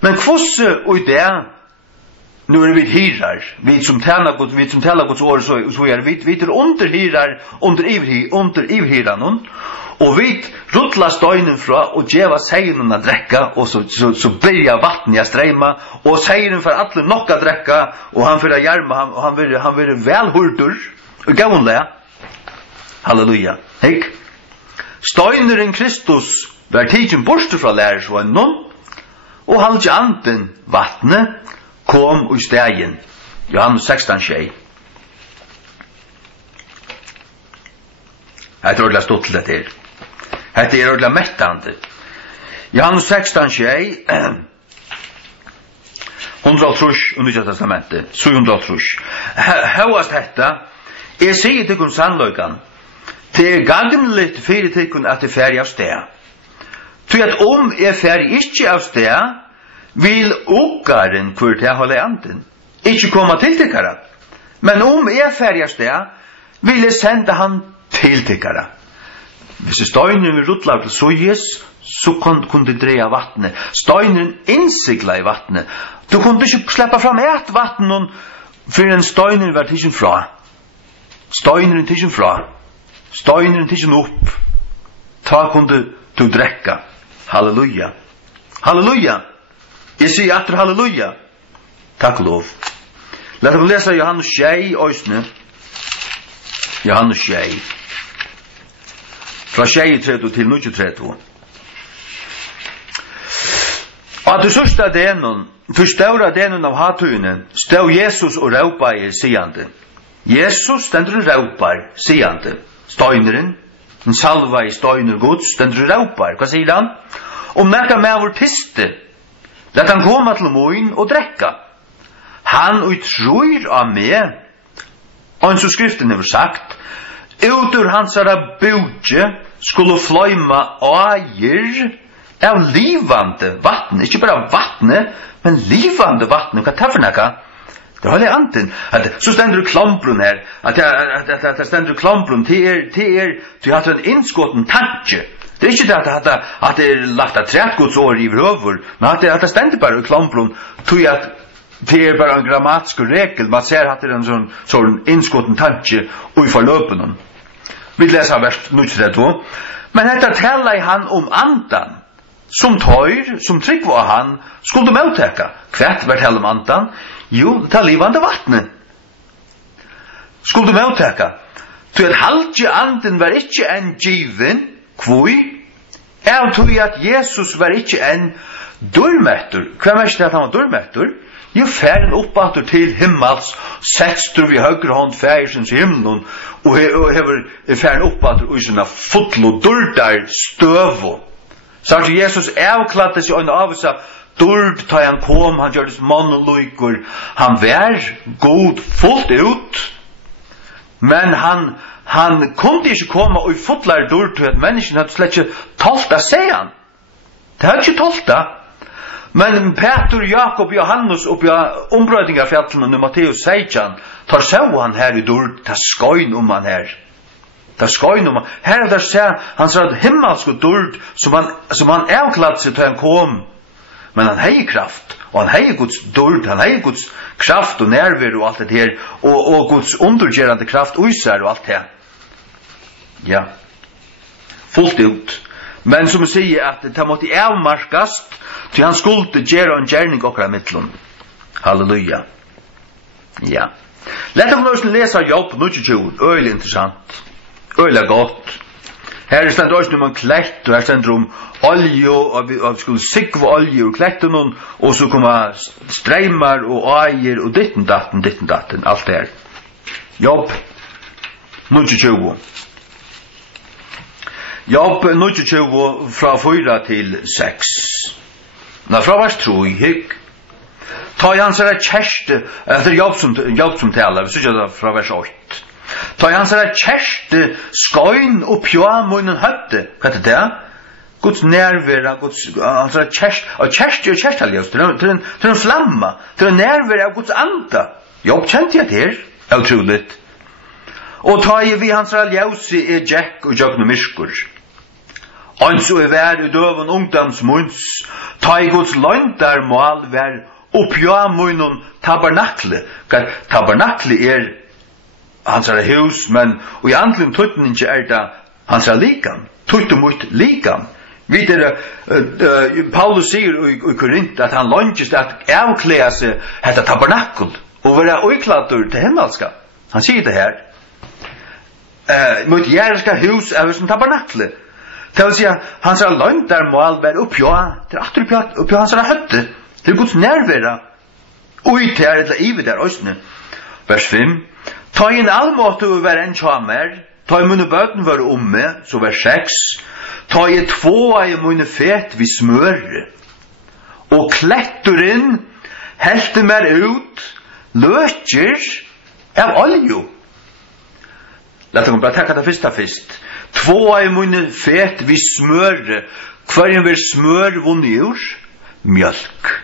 Men kvosse og det, nu er vi hirar, vi som taler Guds år, så er vi under hirar, under ivhiranen, og vi rutla støynen fra og djeva seinen a drekka, og så blir vattnet a streima, og seinen for alle nokka drekka, og han fyrir a hjerma, og han vil velhurdur, og gavunlega. Halleluja. Hikk. Støyneren Kristus var tidsen borste fra lærersvønnen, og halvdje anden vattnet kom i stegen. Johannes 16:6. Hette er ordentlig stått til dette her. Hette er ordentlig mettande. Johannes 16:6, 130 under Nya testamentet, 730. Høyast hetta, jeg sier til kun sannløykan, det gagnligt fyrir tikkun at det færi av sted. Tui at jeg færi ikkje av sted, vil okkaren hvor til holde anden, ikkje koma til tikkara. Men jeg færi av sted, vil jeg senda han til tikkara. Hvis støynen vil rutla til søyes, så kunne du dreia vattnet. Støynen innsikla i vattnet. Du kunne ikke sleppa fram et vatten for en støynen var tidsen fra. Støynen tidsen fra. Støynen tidsen opp. Ta kunne du drekka. Halleluja. Halleluja. Jeg sier atter halleluja. Takk lov. Lad oss lese Johannes 6 øysene. Johannes 6. Fra 6:30 til 9:30. Og til sørste denen, til større denen av hatøyene, stod Jesus og råpa i siande. Jesus stendur og råpar, siande. Støyneren, en salva i støyner gods, stendur og råpar. Hva sier han? Om nekka med vår tiste, let han komme til moin og drekka. Han utrur av meg, og så skriften har sagt, utur hansara bugge skulle fløyma åger av livande vatten, ikke bare vattne, men livande vatten. Hva tar for nekka? Det holder anten. Så stender klamprun her, at stender klamprun til at en innskåten tanke. Det er ikke det at det er lagt av trætgodsår i vrøver, men at det stender bare klamprun til at det er bare en grammatisk regel. Man ser at det er en sånn innskåten tanke og i forløpenen. Vi leser vers 9:32. Men dette taler han om andan, som tøyr, som trygg var han, skulle møtteka. Hvert var tale om andan? Jo, det er livande vattnet. Skulle møtteka. Til at halvdje anden var ikke en given, kvui, er tog at Jesus var ikke en dørmettur. Hva er det at han var dørmettur? Jo, færen oppater til himmels, sekstur vi høyre hånd færsens himmelen, og hever færen oppater og sånne fotlo durdar støvo. Så at Jesus avklattes i øyne av seg, durd da han kom, han gjør det monoloiker, han var god fullt ut, men han kunne ikke komme og fotlar durd til at mennesken hadde slett ikke tolta seg han. Det hadde ikke tolta. Men Peter, Jakob, Johannes och ombrödingarfjällen i Matteus 16 tar så han här i dörd, tar skojn han här. Tar skojn han. Här där ser han sa att himmelsk dörd som han avkladd sig till han kom. Men han har kraft. Och han har Guds dörd, han har Guds kraft och närvaro och allt det här. Och Guds undergörande kraft och isär och allt det här. Ja. Fullt ut. Men som säger att det måste avmarkas till han skulle göra en gärning och mittlun. Halleluja. Ja. Låt oss nu läsa Jobb 22. Öjligt intressant. Öjligt gott. Här är ständ också om klätt och här ständer om olje och vi skulle sikva olje och klätten och så kommer strämmar och ajer och ditten datten, allt det här. Jobb 22. Jobb 22 fra 4 til 6. Nå fra vers 3, hygg. Ta i hans kjerste, det er Jobb som taler, vi synes det fra vers 8. Ta i hans kjerste skøyn og pjå munnen høtte. Hva er det? Guds nærvære, Guds kjerste, og kjerste er kjersteljøst, til en flamma, til en nærvære av Guds anda. Jobb kjente jeg det her, utroligt. Og ta i vi hans ljøse er Jack og Jøgn og Miskur. Ans og vær i døven ungdomsmunds, ta i Guds løgndarmål vær oppjå munnen tabernakle. Tabernakle er hans hus, men og i andlen tøtten ikke er det hans likan. Tøtten mot likan. Videre, Paulus sier i Korint at han lønges at avklea seg etter tabernakkel og være øyklader til himmelska. Han sier det her. Mot jæreska hus er som tabernakle. Det vil si at hans løgndarmål være oppjå hans høtte. Det er Guds nærvære. Og i ter eller i der òsne. Vers 5. Ta i en allmåte å være en kjamer. Ta i munne bøten være omme. Så vers 6. Ta i två i munne fet vi smøre. Og kletturin helte mer ut løtjer av olje. Låt oss bara ta det först. Två i munne fet vi smøre. Kvarjen vil smør vunnet ur? Mjölk.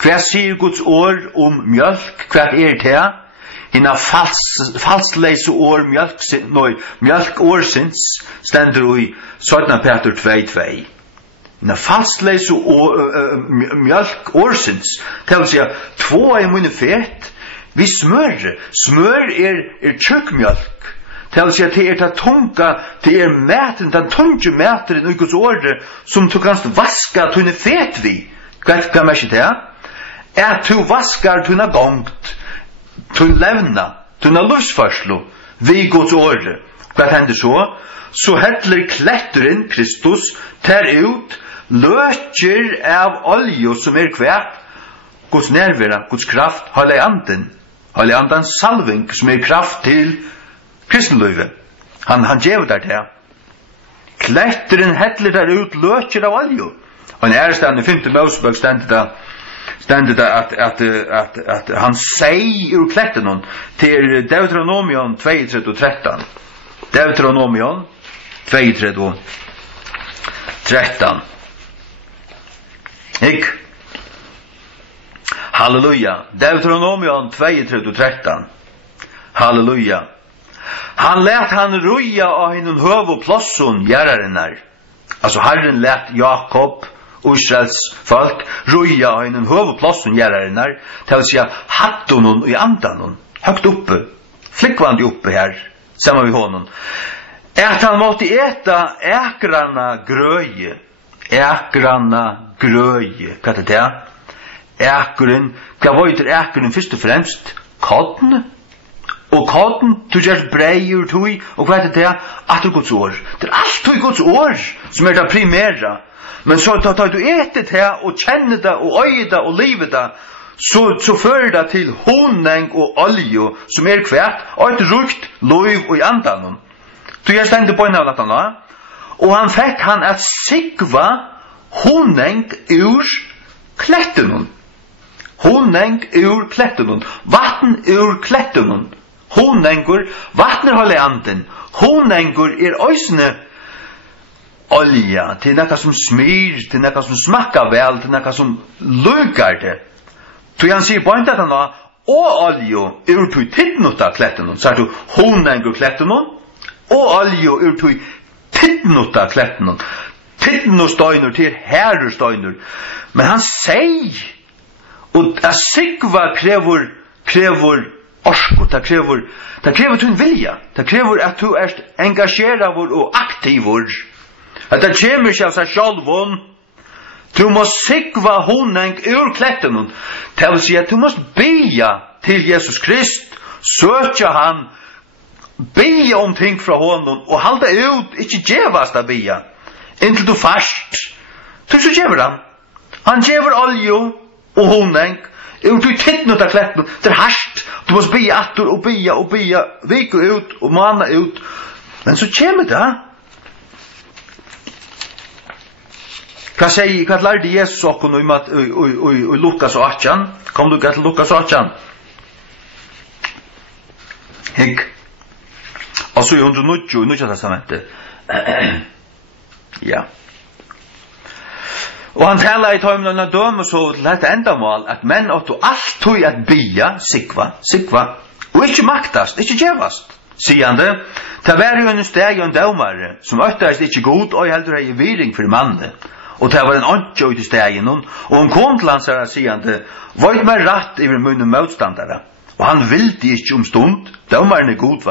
Hva sier Guds år om mjölk? Hva er det? Inna falsleise år mjölk årsins stender i 17 Peter 2:2. Inna falsleise mjölk årsins. Det vil si två i munne fet vi smør. Smør er tjukkmjölk. Det vil si at det er det tunga, det er maten, den tunge maten i Guds åre, som du kan vaska tunne fet vi. Hva mer ikke det? At du vaskar tunne gongt, tunne levna, tunne livsførslo, vi Guds åre. Hva hender så? Så hettler kletturin, Kristus, ter ut, løtjer av olje som er kvært, Guds nærvære, Guds kraft, Heilig andens salving, som er kraft til kristenløyve. Han gjev der til. Kletturin hettler der ut løtjer av olje. Og en ærestand i 5. Mosebok stendet det at han sier ur kletten til Deuteronomion 2:13. Deuteronomion 2:13. Ikk. Halleluja. Deuteronomion 2:13. Halleluja. Han lät han ruja av hinnen höv och plåsson gäraren. Altså Herren lät Jakob, Israels folk, ruja av hinnen höv och plåsson gäraren. Det vill säga hatton i andan, högt uppe, flickvande uppe här, samma vid honom. Att han måtte äta äkrarna gröje. Vad är det? Äkren, vad var det äkren först och främst? Kodden. Og kodden, du gjør breier tog, og hva er det? At det Guds år. Det er alt tog Guds år som er det primære. Men så tar du etter det, og kjenner det, og øyer det, og livet det, så fører det til honning og olje, som er kvært, og et rukt lov og i andan. Du gjør stendig på en av dette, og han fikk han at sikva honning ur kletten. Honning ur kletten. Vatten ur kletten. Honengur, vatner holde anden. Honengur er òsne olja, till något som smyr, till något som smakar väl, till något som lukar det. Så han säger på inte att han har och olja ur till tittnota klätten, så att du honänger klätten och olja ur till tittnota klätten. Tittnostöjner till herrestöjner. Men han säger och att sigva kräver orsko, det kräver din vilja, det kräver att du är engagerad och aktiv. Att det kommer sig av sig själv. Du måste sigva honen ur klätten. Det vill säga att du måste bya till Jesus Krist, söka han, bya om ting från honom och halda ut, inte gevast att bya. Intil du fast. Så gjever han. Han gjever olje och honen. Ut i titten av klätten. Det harst. Du måste bya attor och bya. Vika ut och manna ut. Men så kommer det. Vad lärde Jesus okkur om att i Lukas 18? Kom du till Lukas 18? Hik. Altså i 190 i Nya testamentet. Ja. Og han talar i tøymen av døm så til dette endamål at menn åttu alt tøy at bya, sikva, og ikkje maktast, ikkje gjevast, sier han det. Ta vær jo en steg og en dømare, som øtterst ikkje god, og heldur ei viring for manne. Og det var en åndje ut i stegen, og han kom til hans her, sier han det, vart meg ratt i munnen motstandare. Og han vildi ikkje om stund, dømaren god,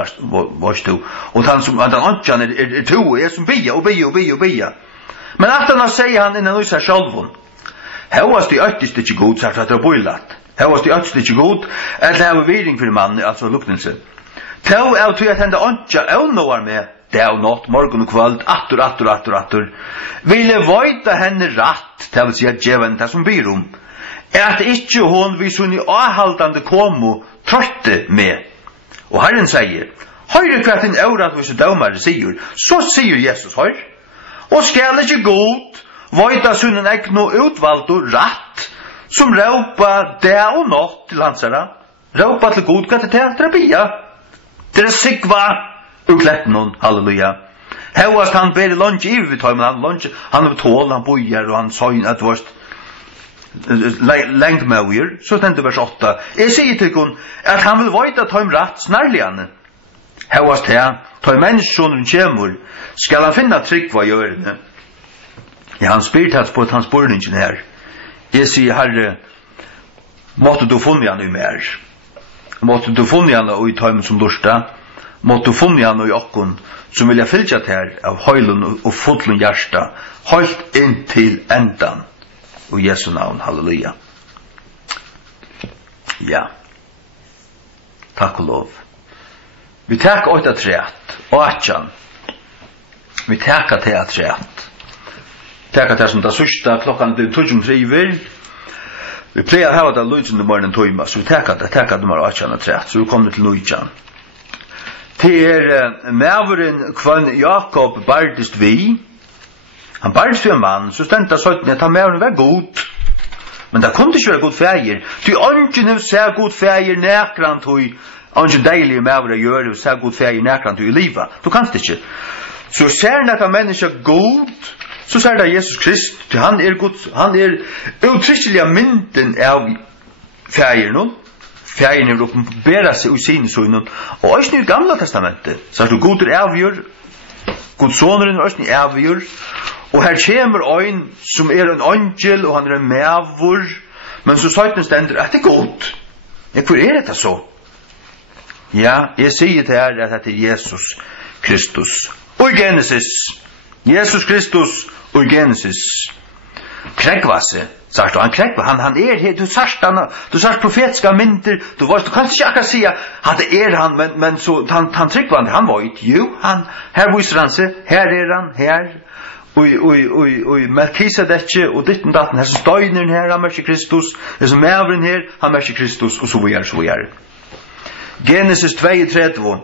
varst du, og han som, han åndjan to, som bya. Men at han sier han innan hos her sjálfun, hevast i øttist ikkje god, sagt at det er boilat. Hevast i øttist ikkje god, at det er viring for mannen, altså luknelse. Tau er til at hende åndja avnåar med, det er natt, morgen og kvöld, attor. Ville voita henne ratt, det vil si at djeven det som byr om, at ikkje hon vi sunni avhaldande komo trøtte med. Og Herren sier, høyre hva din øvratvise dømare sier, så sier Jesus høyre. Og skal ikkje god, voita sunnen egno utvalgt og ratt, som råpa det og natt til hansara. Råpa til god, hva det er bia. Det er sigva ukletten, halleluja. Hevast han ber lunge i vi tar, men han har tål, han bojar, og han sa at det var lengdmauer, så stendte vers 8. Jeg sier til kun, at han vil voita ta om ratt snarligane. Hevast her, ta i menneskjonen kjemur, skal han finna tryggva i ørene. Ja, han spyrt hans på hans borningen her. Jeg sier, Herre, måtte du funne han i mer. Måtte du funne han i tøymen som lursta. Måtte du funne han i okkon, som vilja fylja til her av høylen og fotlen hjärsta, høylt inn til endan. Og Jesu navn, halleluja. Ja. Takk og lov. Vi takk 8-3, 8. Vi takk til 3. Takk til som det sørste klokkan blir 2:03. Vi pleier å ha det lydende morgenen tøyma, så vi takk nummer 8-3, så vi kommer til 9. Til mæveren kvann Jakob bardist vi. Han bardist vi en mann, så stendte 17 at han mæveren var god. Men det kunne ikke være god feir. Ty ånden ser god feir nekran tøy, ånden deilige mævere gjør, ser god feir nekran tøy i livet. Du kanst ikke. Så ser nekka menneska god, så ser det Jesus Krist. Han er god, han er uttrykkelig mynden av feir nå. Feiren er oppenbæra seg i sine søgnen. Og også i gamla testamentet, så er det god er avgjør, god soneren er også avgjør, og her kommer en som er en angel, og han er en mævor, men så søgnen stender at det er god. Ja, hvor er dette så? Ja, jeg sier til her at det er Jesus Kristus. Og Genesis. Jesus Kristus og Genesis. Kregvasse, sagt du, han kregva, han er her, du sarst profetiska mynter, du kan ikke akkurat si at det er han, men så, han tryggvande, han var ikke, jo, her viser han seg, her er han, her, og Melkisedekje, og ditten datten, her som støyneren her, han merker Kristus, her som mævren her, han merker Kristus, og så vi er. Genesis 2:30,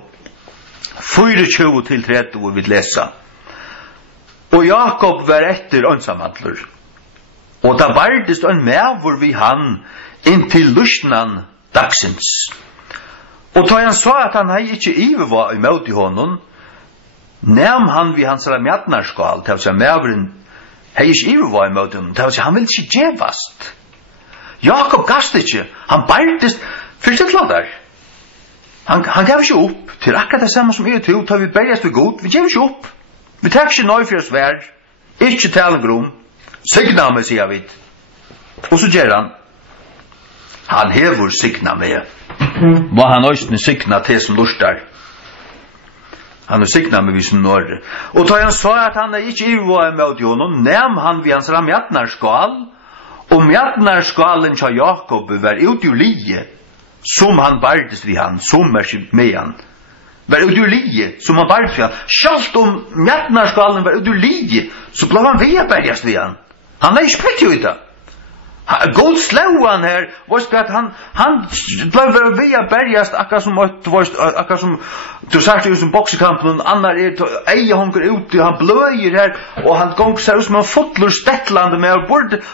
24-30 vi lesa. Og Jakob var etter ønsamhandler, og da bardist en mævor vi han inntil lusnan dagsins. Og da han sa at han hei ikkje ive var imot i honom, Näm han vi hans mjatnarskal, det var mævren, hei ikke ivervar imot dem, det var han vil ikke gjevast. Jakob gast ikke, han beirtist, fyrst et ladar. Han gav ikke opp, til akkurat det samme som to, tar vi bergast vi god, vi gav ikke opp. Vi tar ikke nøy for oss vær, ikke talegrom, signa meg, sier vi. Og så gjør han hever signa meg. Hva han også signa til som lustar. Han signa meg vi som når. Og da han sa at han ikke ivervar med honom, nem han vi hans mjatnarskal, og mjatnarskalen til Jakob var ut ur lie, som han bardes vi han, som med han. Var ut ur lie, som han bardes vi han. Sjalt om mjatnarskalen var ut ur lie, så blev han via bergast vi han. Han ikke spekt jo ut. God slå han her, at han blev via bergast akkurat som du sagt ut som boksekampen, annar eie honker ute, han bløyer her, og han gong ser ut som han fotler stettlande med,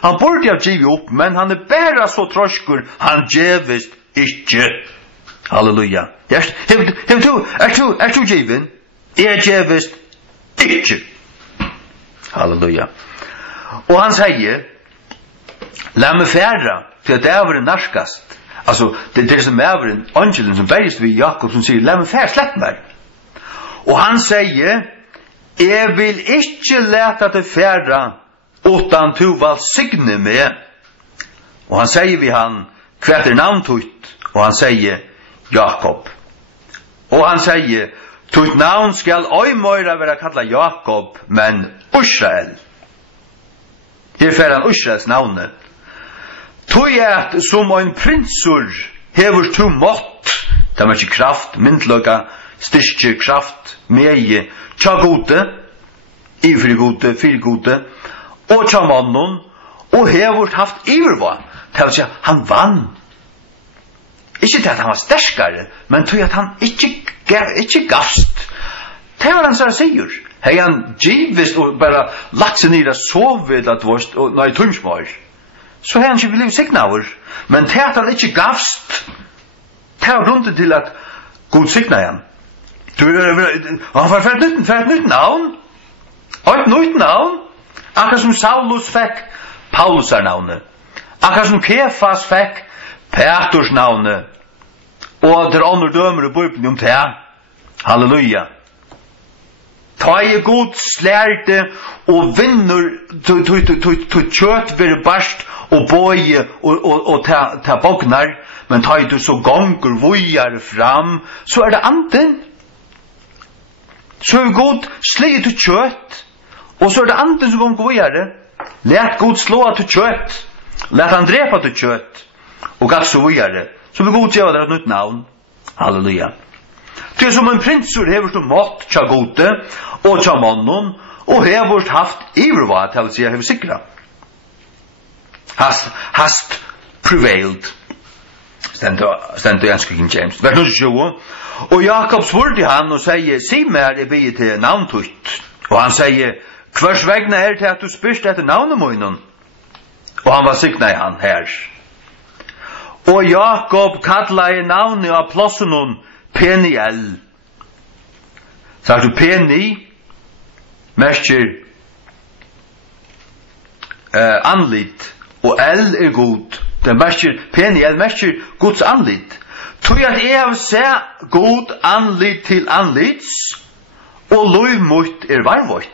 han burde ha givet opp, men han bæra så troskur, han djevist ikke. Halleluja. Er du given? Djevist ikke. Halleluja. Og han sier, la meg færa, for at det er narskast. Altså, det er som mæveren, angelen som bergist vi Jakob, som sier, la meg færa, slepp meg. Og han sier, jeg vil ikke leta til færa, utan du valsigne meg. Og han sier vi han, hva er navntut? Og han sier, Jakob. Og han sier, tut navn skal oi møyra være kalla Jakob, men Israel. Her færa han Israels navnet. Tui at som ein prinsur hevur tu mått, det var ikke kraft, myndløka, styrke, kraft, meie, tja gode, ifri gode, fyr gode, og tja mannen, og hevur haft iverva, det var ikke, han vann. Ikke til at han var sterskare, men tui at han ikke gavst. Det var han som sier. Hei han givist og bara lagt seg nira sovet at vorst, og nei tumsmar. Så har han ikke blivet signaver. Men til at han ikke gavst, det var rundt til at god signa han. Han var for et nytt navn. Og et nytt navn. Akkurat som Saulus fikk Paulus navnet. Akkurat som Kefas fikk Peters navnet. Og det er andre dømer i Bibelen om det. Halleluja. Ta i god slærte og vinner til kjøtt vil barst og bøye og ta bognar, men ta i du så gonger vujar fram, så det anden. Så god slige til kjøtt, og så det anden som gonger vujar. Læt god slå til kjøtt, læt han drepa til kjøtt, og gatt så vujar. Så vil god gjøre det et nytt navn. Halleluja. Det er som en prinsur hever som mått tja gode, og tja mannen, og hever haft iverva, til å si hever sikra. Hast prevailed. Stendt i enske King James. Vers 20. Og Jakob spurte han og sier, si mer jeg bygge til navntutt. Og han sier, hvers vegna er til at du spyrst etter navnemunnen? Og han var sikna i han her. Og Jakob kalla i navnet av plossenon Peniel. Sagt du Peni, merker anlit, og L er god. Den merker Peniel, merker Guds anlit. Tog at jeg har sett god anlit til anlits, og lov mot er varvått.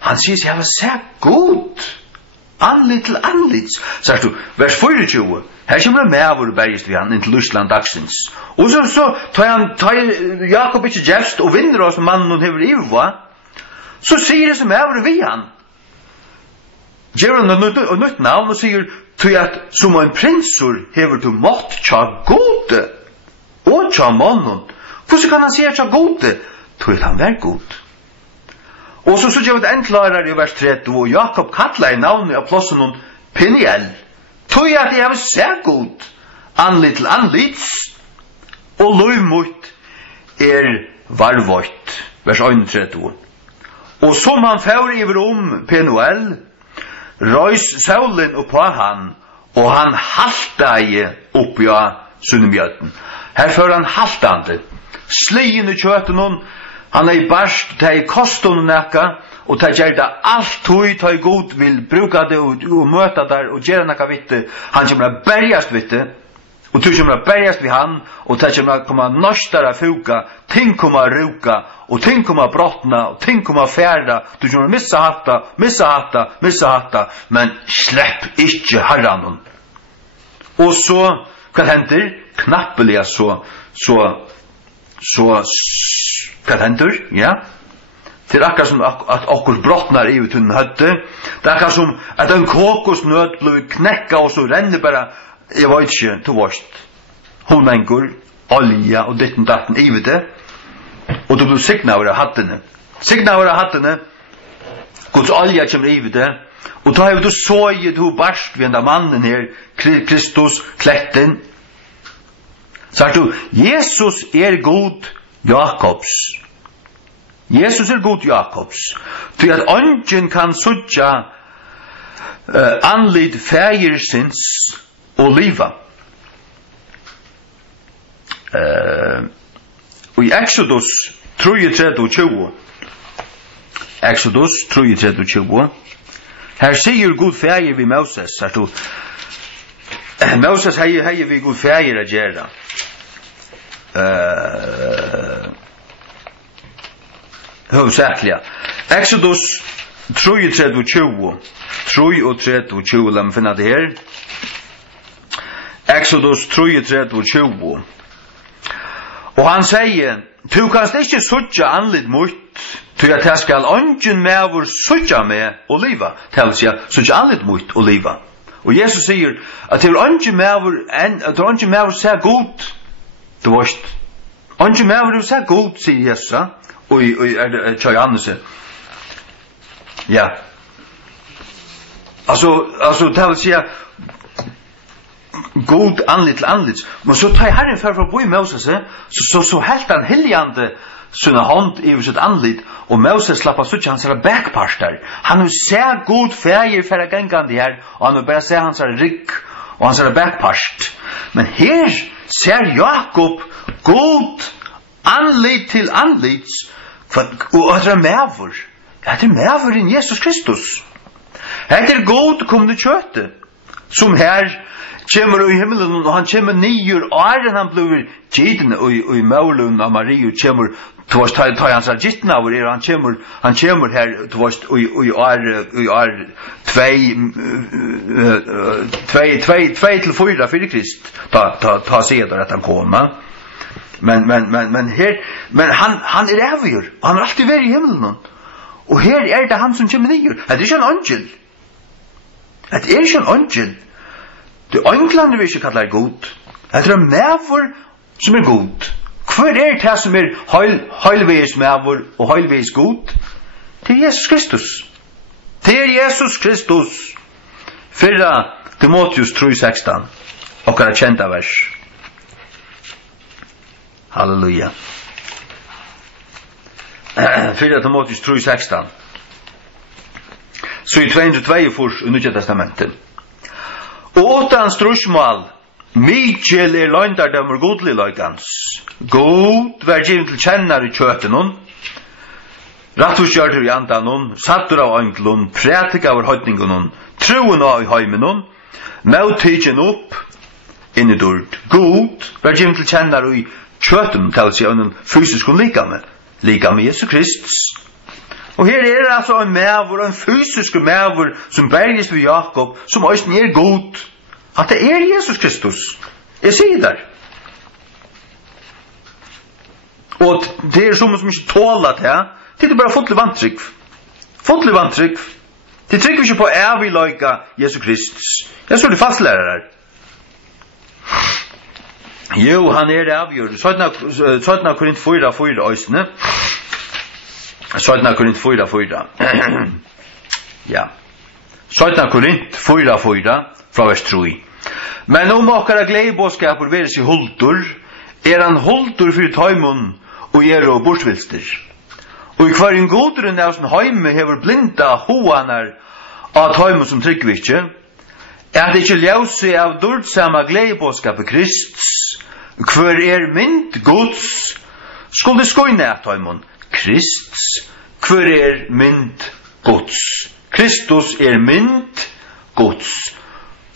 Han sier jeg har sett god anlit til anlits. Sagt du, vers 24. Her kommer det med av å bergist vi han inn til Lysland dagsins. Og så tar Jakob ikke gjevst og vinner oss mannen og hever iverva, så sier det som er av vi han. Gjør han og nytt navn og sier til at som en prinsur hever du mått tja gode og tja mannen. Hvordan kan han si tja gode? Til at han er god. Og så gjør det enklare i vers 30, og Jakob kallar i navnet av plassen om Peniel. Tog at jeg har sett god anlit til anlits, og lov mot er varvått. Vers 31. Og som han får iver Penuel, røys saulen oppå han, og han halta oppi av sunnmjøten. Her får han haltande, slien i kjøten hon, Han är barst, det är koston näka, och det gör det allt tog, ta god vill bruka det och möta där och göra näka vitte. Han kommer att bärgast vitte, och du kommer att bärgast vid han, och det kommer att komma nöstara fuka, ting kommer att ruka, och ting kommer att brottna, och ting kommer att färda. Du kommer att missa hatta, men släpp inte herran. Och så, vad händer? Knappeliga så, vad händer? Ja. Det är akkurat som att okkur brottnar i utan hötte. Det är akkurat som att en kokosnöt blir knäcka och så renner bara, jag vet inte, till vårt. Honängor, olja och ditten datten i det. Och du blir signaver av hattene. Guds olja kommer i det. Och då har du såget hur barst vid den mannen här, Kristus, klätten. Sagt du, Jesus är god Jakobs. Jesus är god Jakobs. Ty att ången kan suttja anlid fägersins och liva. Och i Exodus 3:20. Exodus 3:20. Här säger god fäger vid Moses. Sagt du, Moses hej vi god fäger att göra. Huvudsakliga. Exodus 3:20. 3:20, låt mig finna det här. Exodus 3:20. Och han säger, du kanst inte suttja anlid mot, ty att jag skall ången med vår suttja med och liva. Det vill säga, suttja anlid mot och liva. Och Jesus säger, att det är ången med vår säga god. Du varst. Ången med vår säga god, säger Jesus. Och är det Johannes. Ja. Alltså det vill säga god anlit till anlit. Men så tar Herren för att bo i Moses, så helt han hiljande sina hand i sitt anlit, och Moses slappar suttja hans backpastar. Han vill se god färger för att gängande här, och han vill bara se hans rygg och hans backpast. Men här ser Jakob god anlit till anlit, och det är mävor. Det är mävor in Jesus Kristus. Det är god kommande köttet, som här kommer i himmelen, och han kommer nyer, och han blir gitten i målen av Maria, kommer tvås ta hans gitten av er, han kommer här tvås två till 4 för Krist ta seder att han kommer. Men här, men han är evig, han har alltid varit i himmelen, och här är det han som kommer nyer. Det är inte en angel. Det är inte en angel. Det ånglandet vi ikke kallar god. Det er mävor som er god. Hva er det som er heilveis mävor og heilveis god? Det er Jesus Kristus. Det er Jesus Kristus. 4 Timotheus 3:16. Okkara kjenta vers. Halleluja. 4 Timotheus 3:16. Så i 202 i Nya Testamentet. Og utan strusmål, Mikael er løgndardømmer godlig løygans. God vær givet til kjenner i kjøtenen, ratthusgjørter i andanen, sattur av øynglun, prætik av høytningen, troen av i heimenon, møttidgen opp, inn i dord. God vær givet til kjenner i kjøtenen, til å si en fysisk likame Jesus Kristus. Og her er det altså en mævor, en fysisk mævor, som berges ved Jakob, som også er god. At det er Jesus Kristus. Jeg sier der. Og det er som ikke tåler det, det er bare fotlig vantrykk. Fotlig vantrykk. Det trykker ikke på evig løyga Jesus Kristus. Jeg så det fastlærere her. Jo, han er det avgjør. 17 Korint 4:4 øysene. 17 Korint 4:4. Ja. 17 Korint 4:4 fra vers 3. Men om okkara gleibåskapur veres i hultur, er han hultur fyrir taimon og og bortvilster. Og i hverjum godurinn av sin heime hever blinda hoanar av taimon som tryggvikje, er det ikke ljausi av dordsama gleibåskapur Krist, hver er mynd gods, skulle skoine av taimon. Krists, hver mynd Guds. Kristus mynd Guds.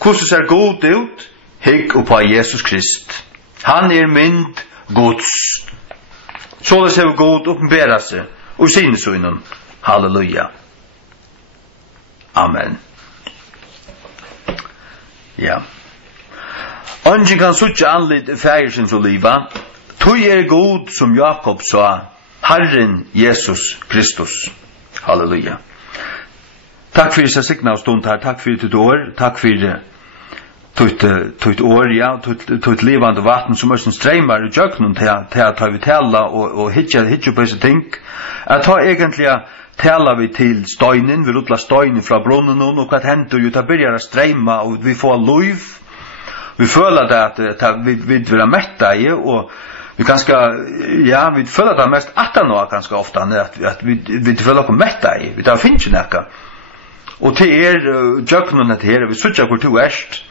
Hvordan ser god ut? Hygg uppa Jesus Krist. Han mynd Guds. Således har god uppenbæra seg og sinnesøgnen. Halleluja. Amen. Ja. Ongen kan suttje anlitt fægersins og liva. Tui god som Jakob sa, Herren Jesus Kristus. Halleluja. Takk fyrir seg signa og stund her. Takk fyrir ditt år. Takk fyrir tutt år, ja. Tutt livande vatten som er streimar i jøknun til at ta vi tala og hitja på disse ting. At ta egentlig tala vi til støynen, vi rutla støynen fra brunnen og hva hendur jo, ta byrjar a streima og vi får luiv. Vi føler det at vi vil være metta i, og vi ganske, ja, vi føler det mest nå ganske ofte, at vi føler oss metta i, vi tar finnes nekka. Og til jøknen her, vi sutja hvor to erst,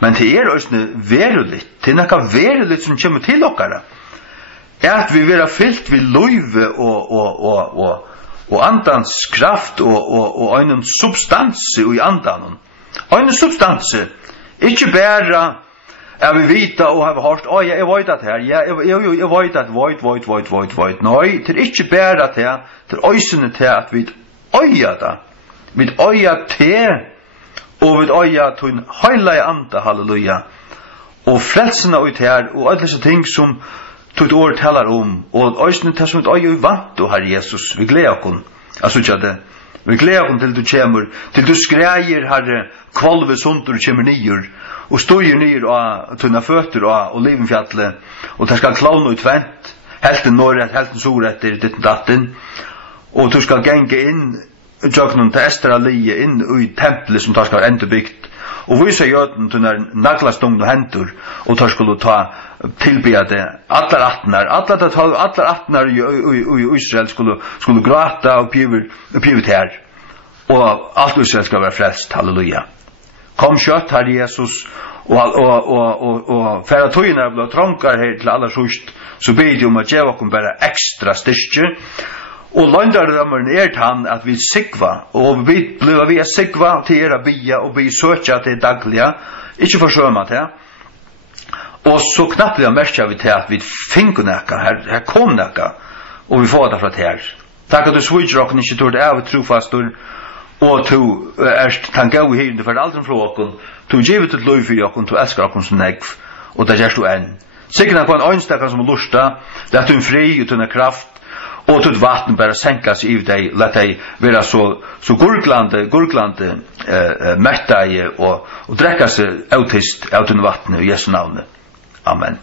men til også verulitt, til nekka verulitt som kommer til okkara, at vi vil ha fyllt vid luive og andans kraft og en substanse i andan. En substanse, ikke bare jeg vil vite og har hørt, jeg vet at her, jeg vet at veit. Nei, det ikke bare til øysene til at vi øya det. Vi øya til, og vi øya til en høyla anda, halleluja. Og frelsene ut her, og alle disse ting som tog år talar om, og øysene til som vi øya i vant, og Herre Jesus, vi gleder oss. Altså ikke det. Vi gleder oss til du kommer, til du skreier, Herre, kvalve sunt, og du kommer nyer, og støyer nyer av tunna føtter og livenfjallet, og det skal klaune ut vent, helten norret, helten soretter, ditten datten, og du skal genge inn, tjøknen til Estra Lie, inn i tempelet som tar skal enda byggt, og vise jøten tunna naglastung og hentur, og tar skulle ta tilbede, allar attnar i Israel skulle grata og pivet her, og alt Israel skal være frelst, halleluja. Kom kjøtt, Herre Jesus, og færre tøyene ble trånkar her til aller sørst, så ber de om at jeg var bare ekstra styrke, og løndardammeren han at vi sikva, og vi ble sikva til bia og vi søkja til dagliga, ikke forsøma til, og så knappt vi merkja vi til at vi finner nekka, her kom nekka, og vi får det fra her. Takk at du switcher okken ikke tog det av trofastor, og tu tan gau hirinde for aldri fra okken, tu givet et lov for okken, tu elskar okken som negv, og det gjør du enn. Sikkert på en øynstakker som lusta, lett du fri og tunna kraft, og tu vatten bare senkas i deg, lett deg være så gurglande metta i, og drekka seg autist av tunna vatten i Jesu navnet. Amen.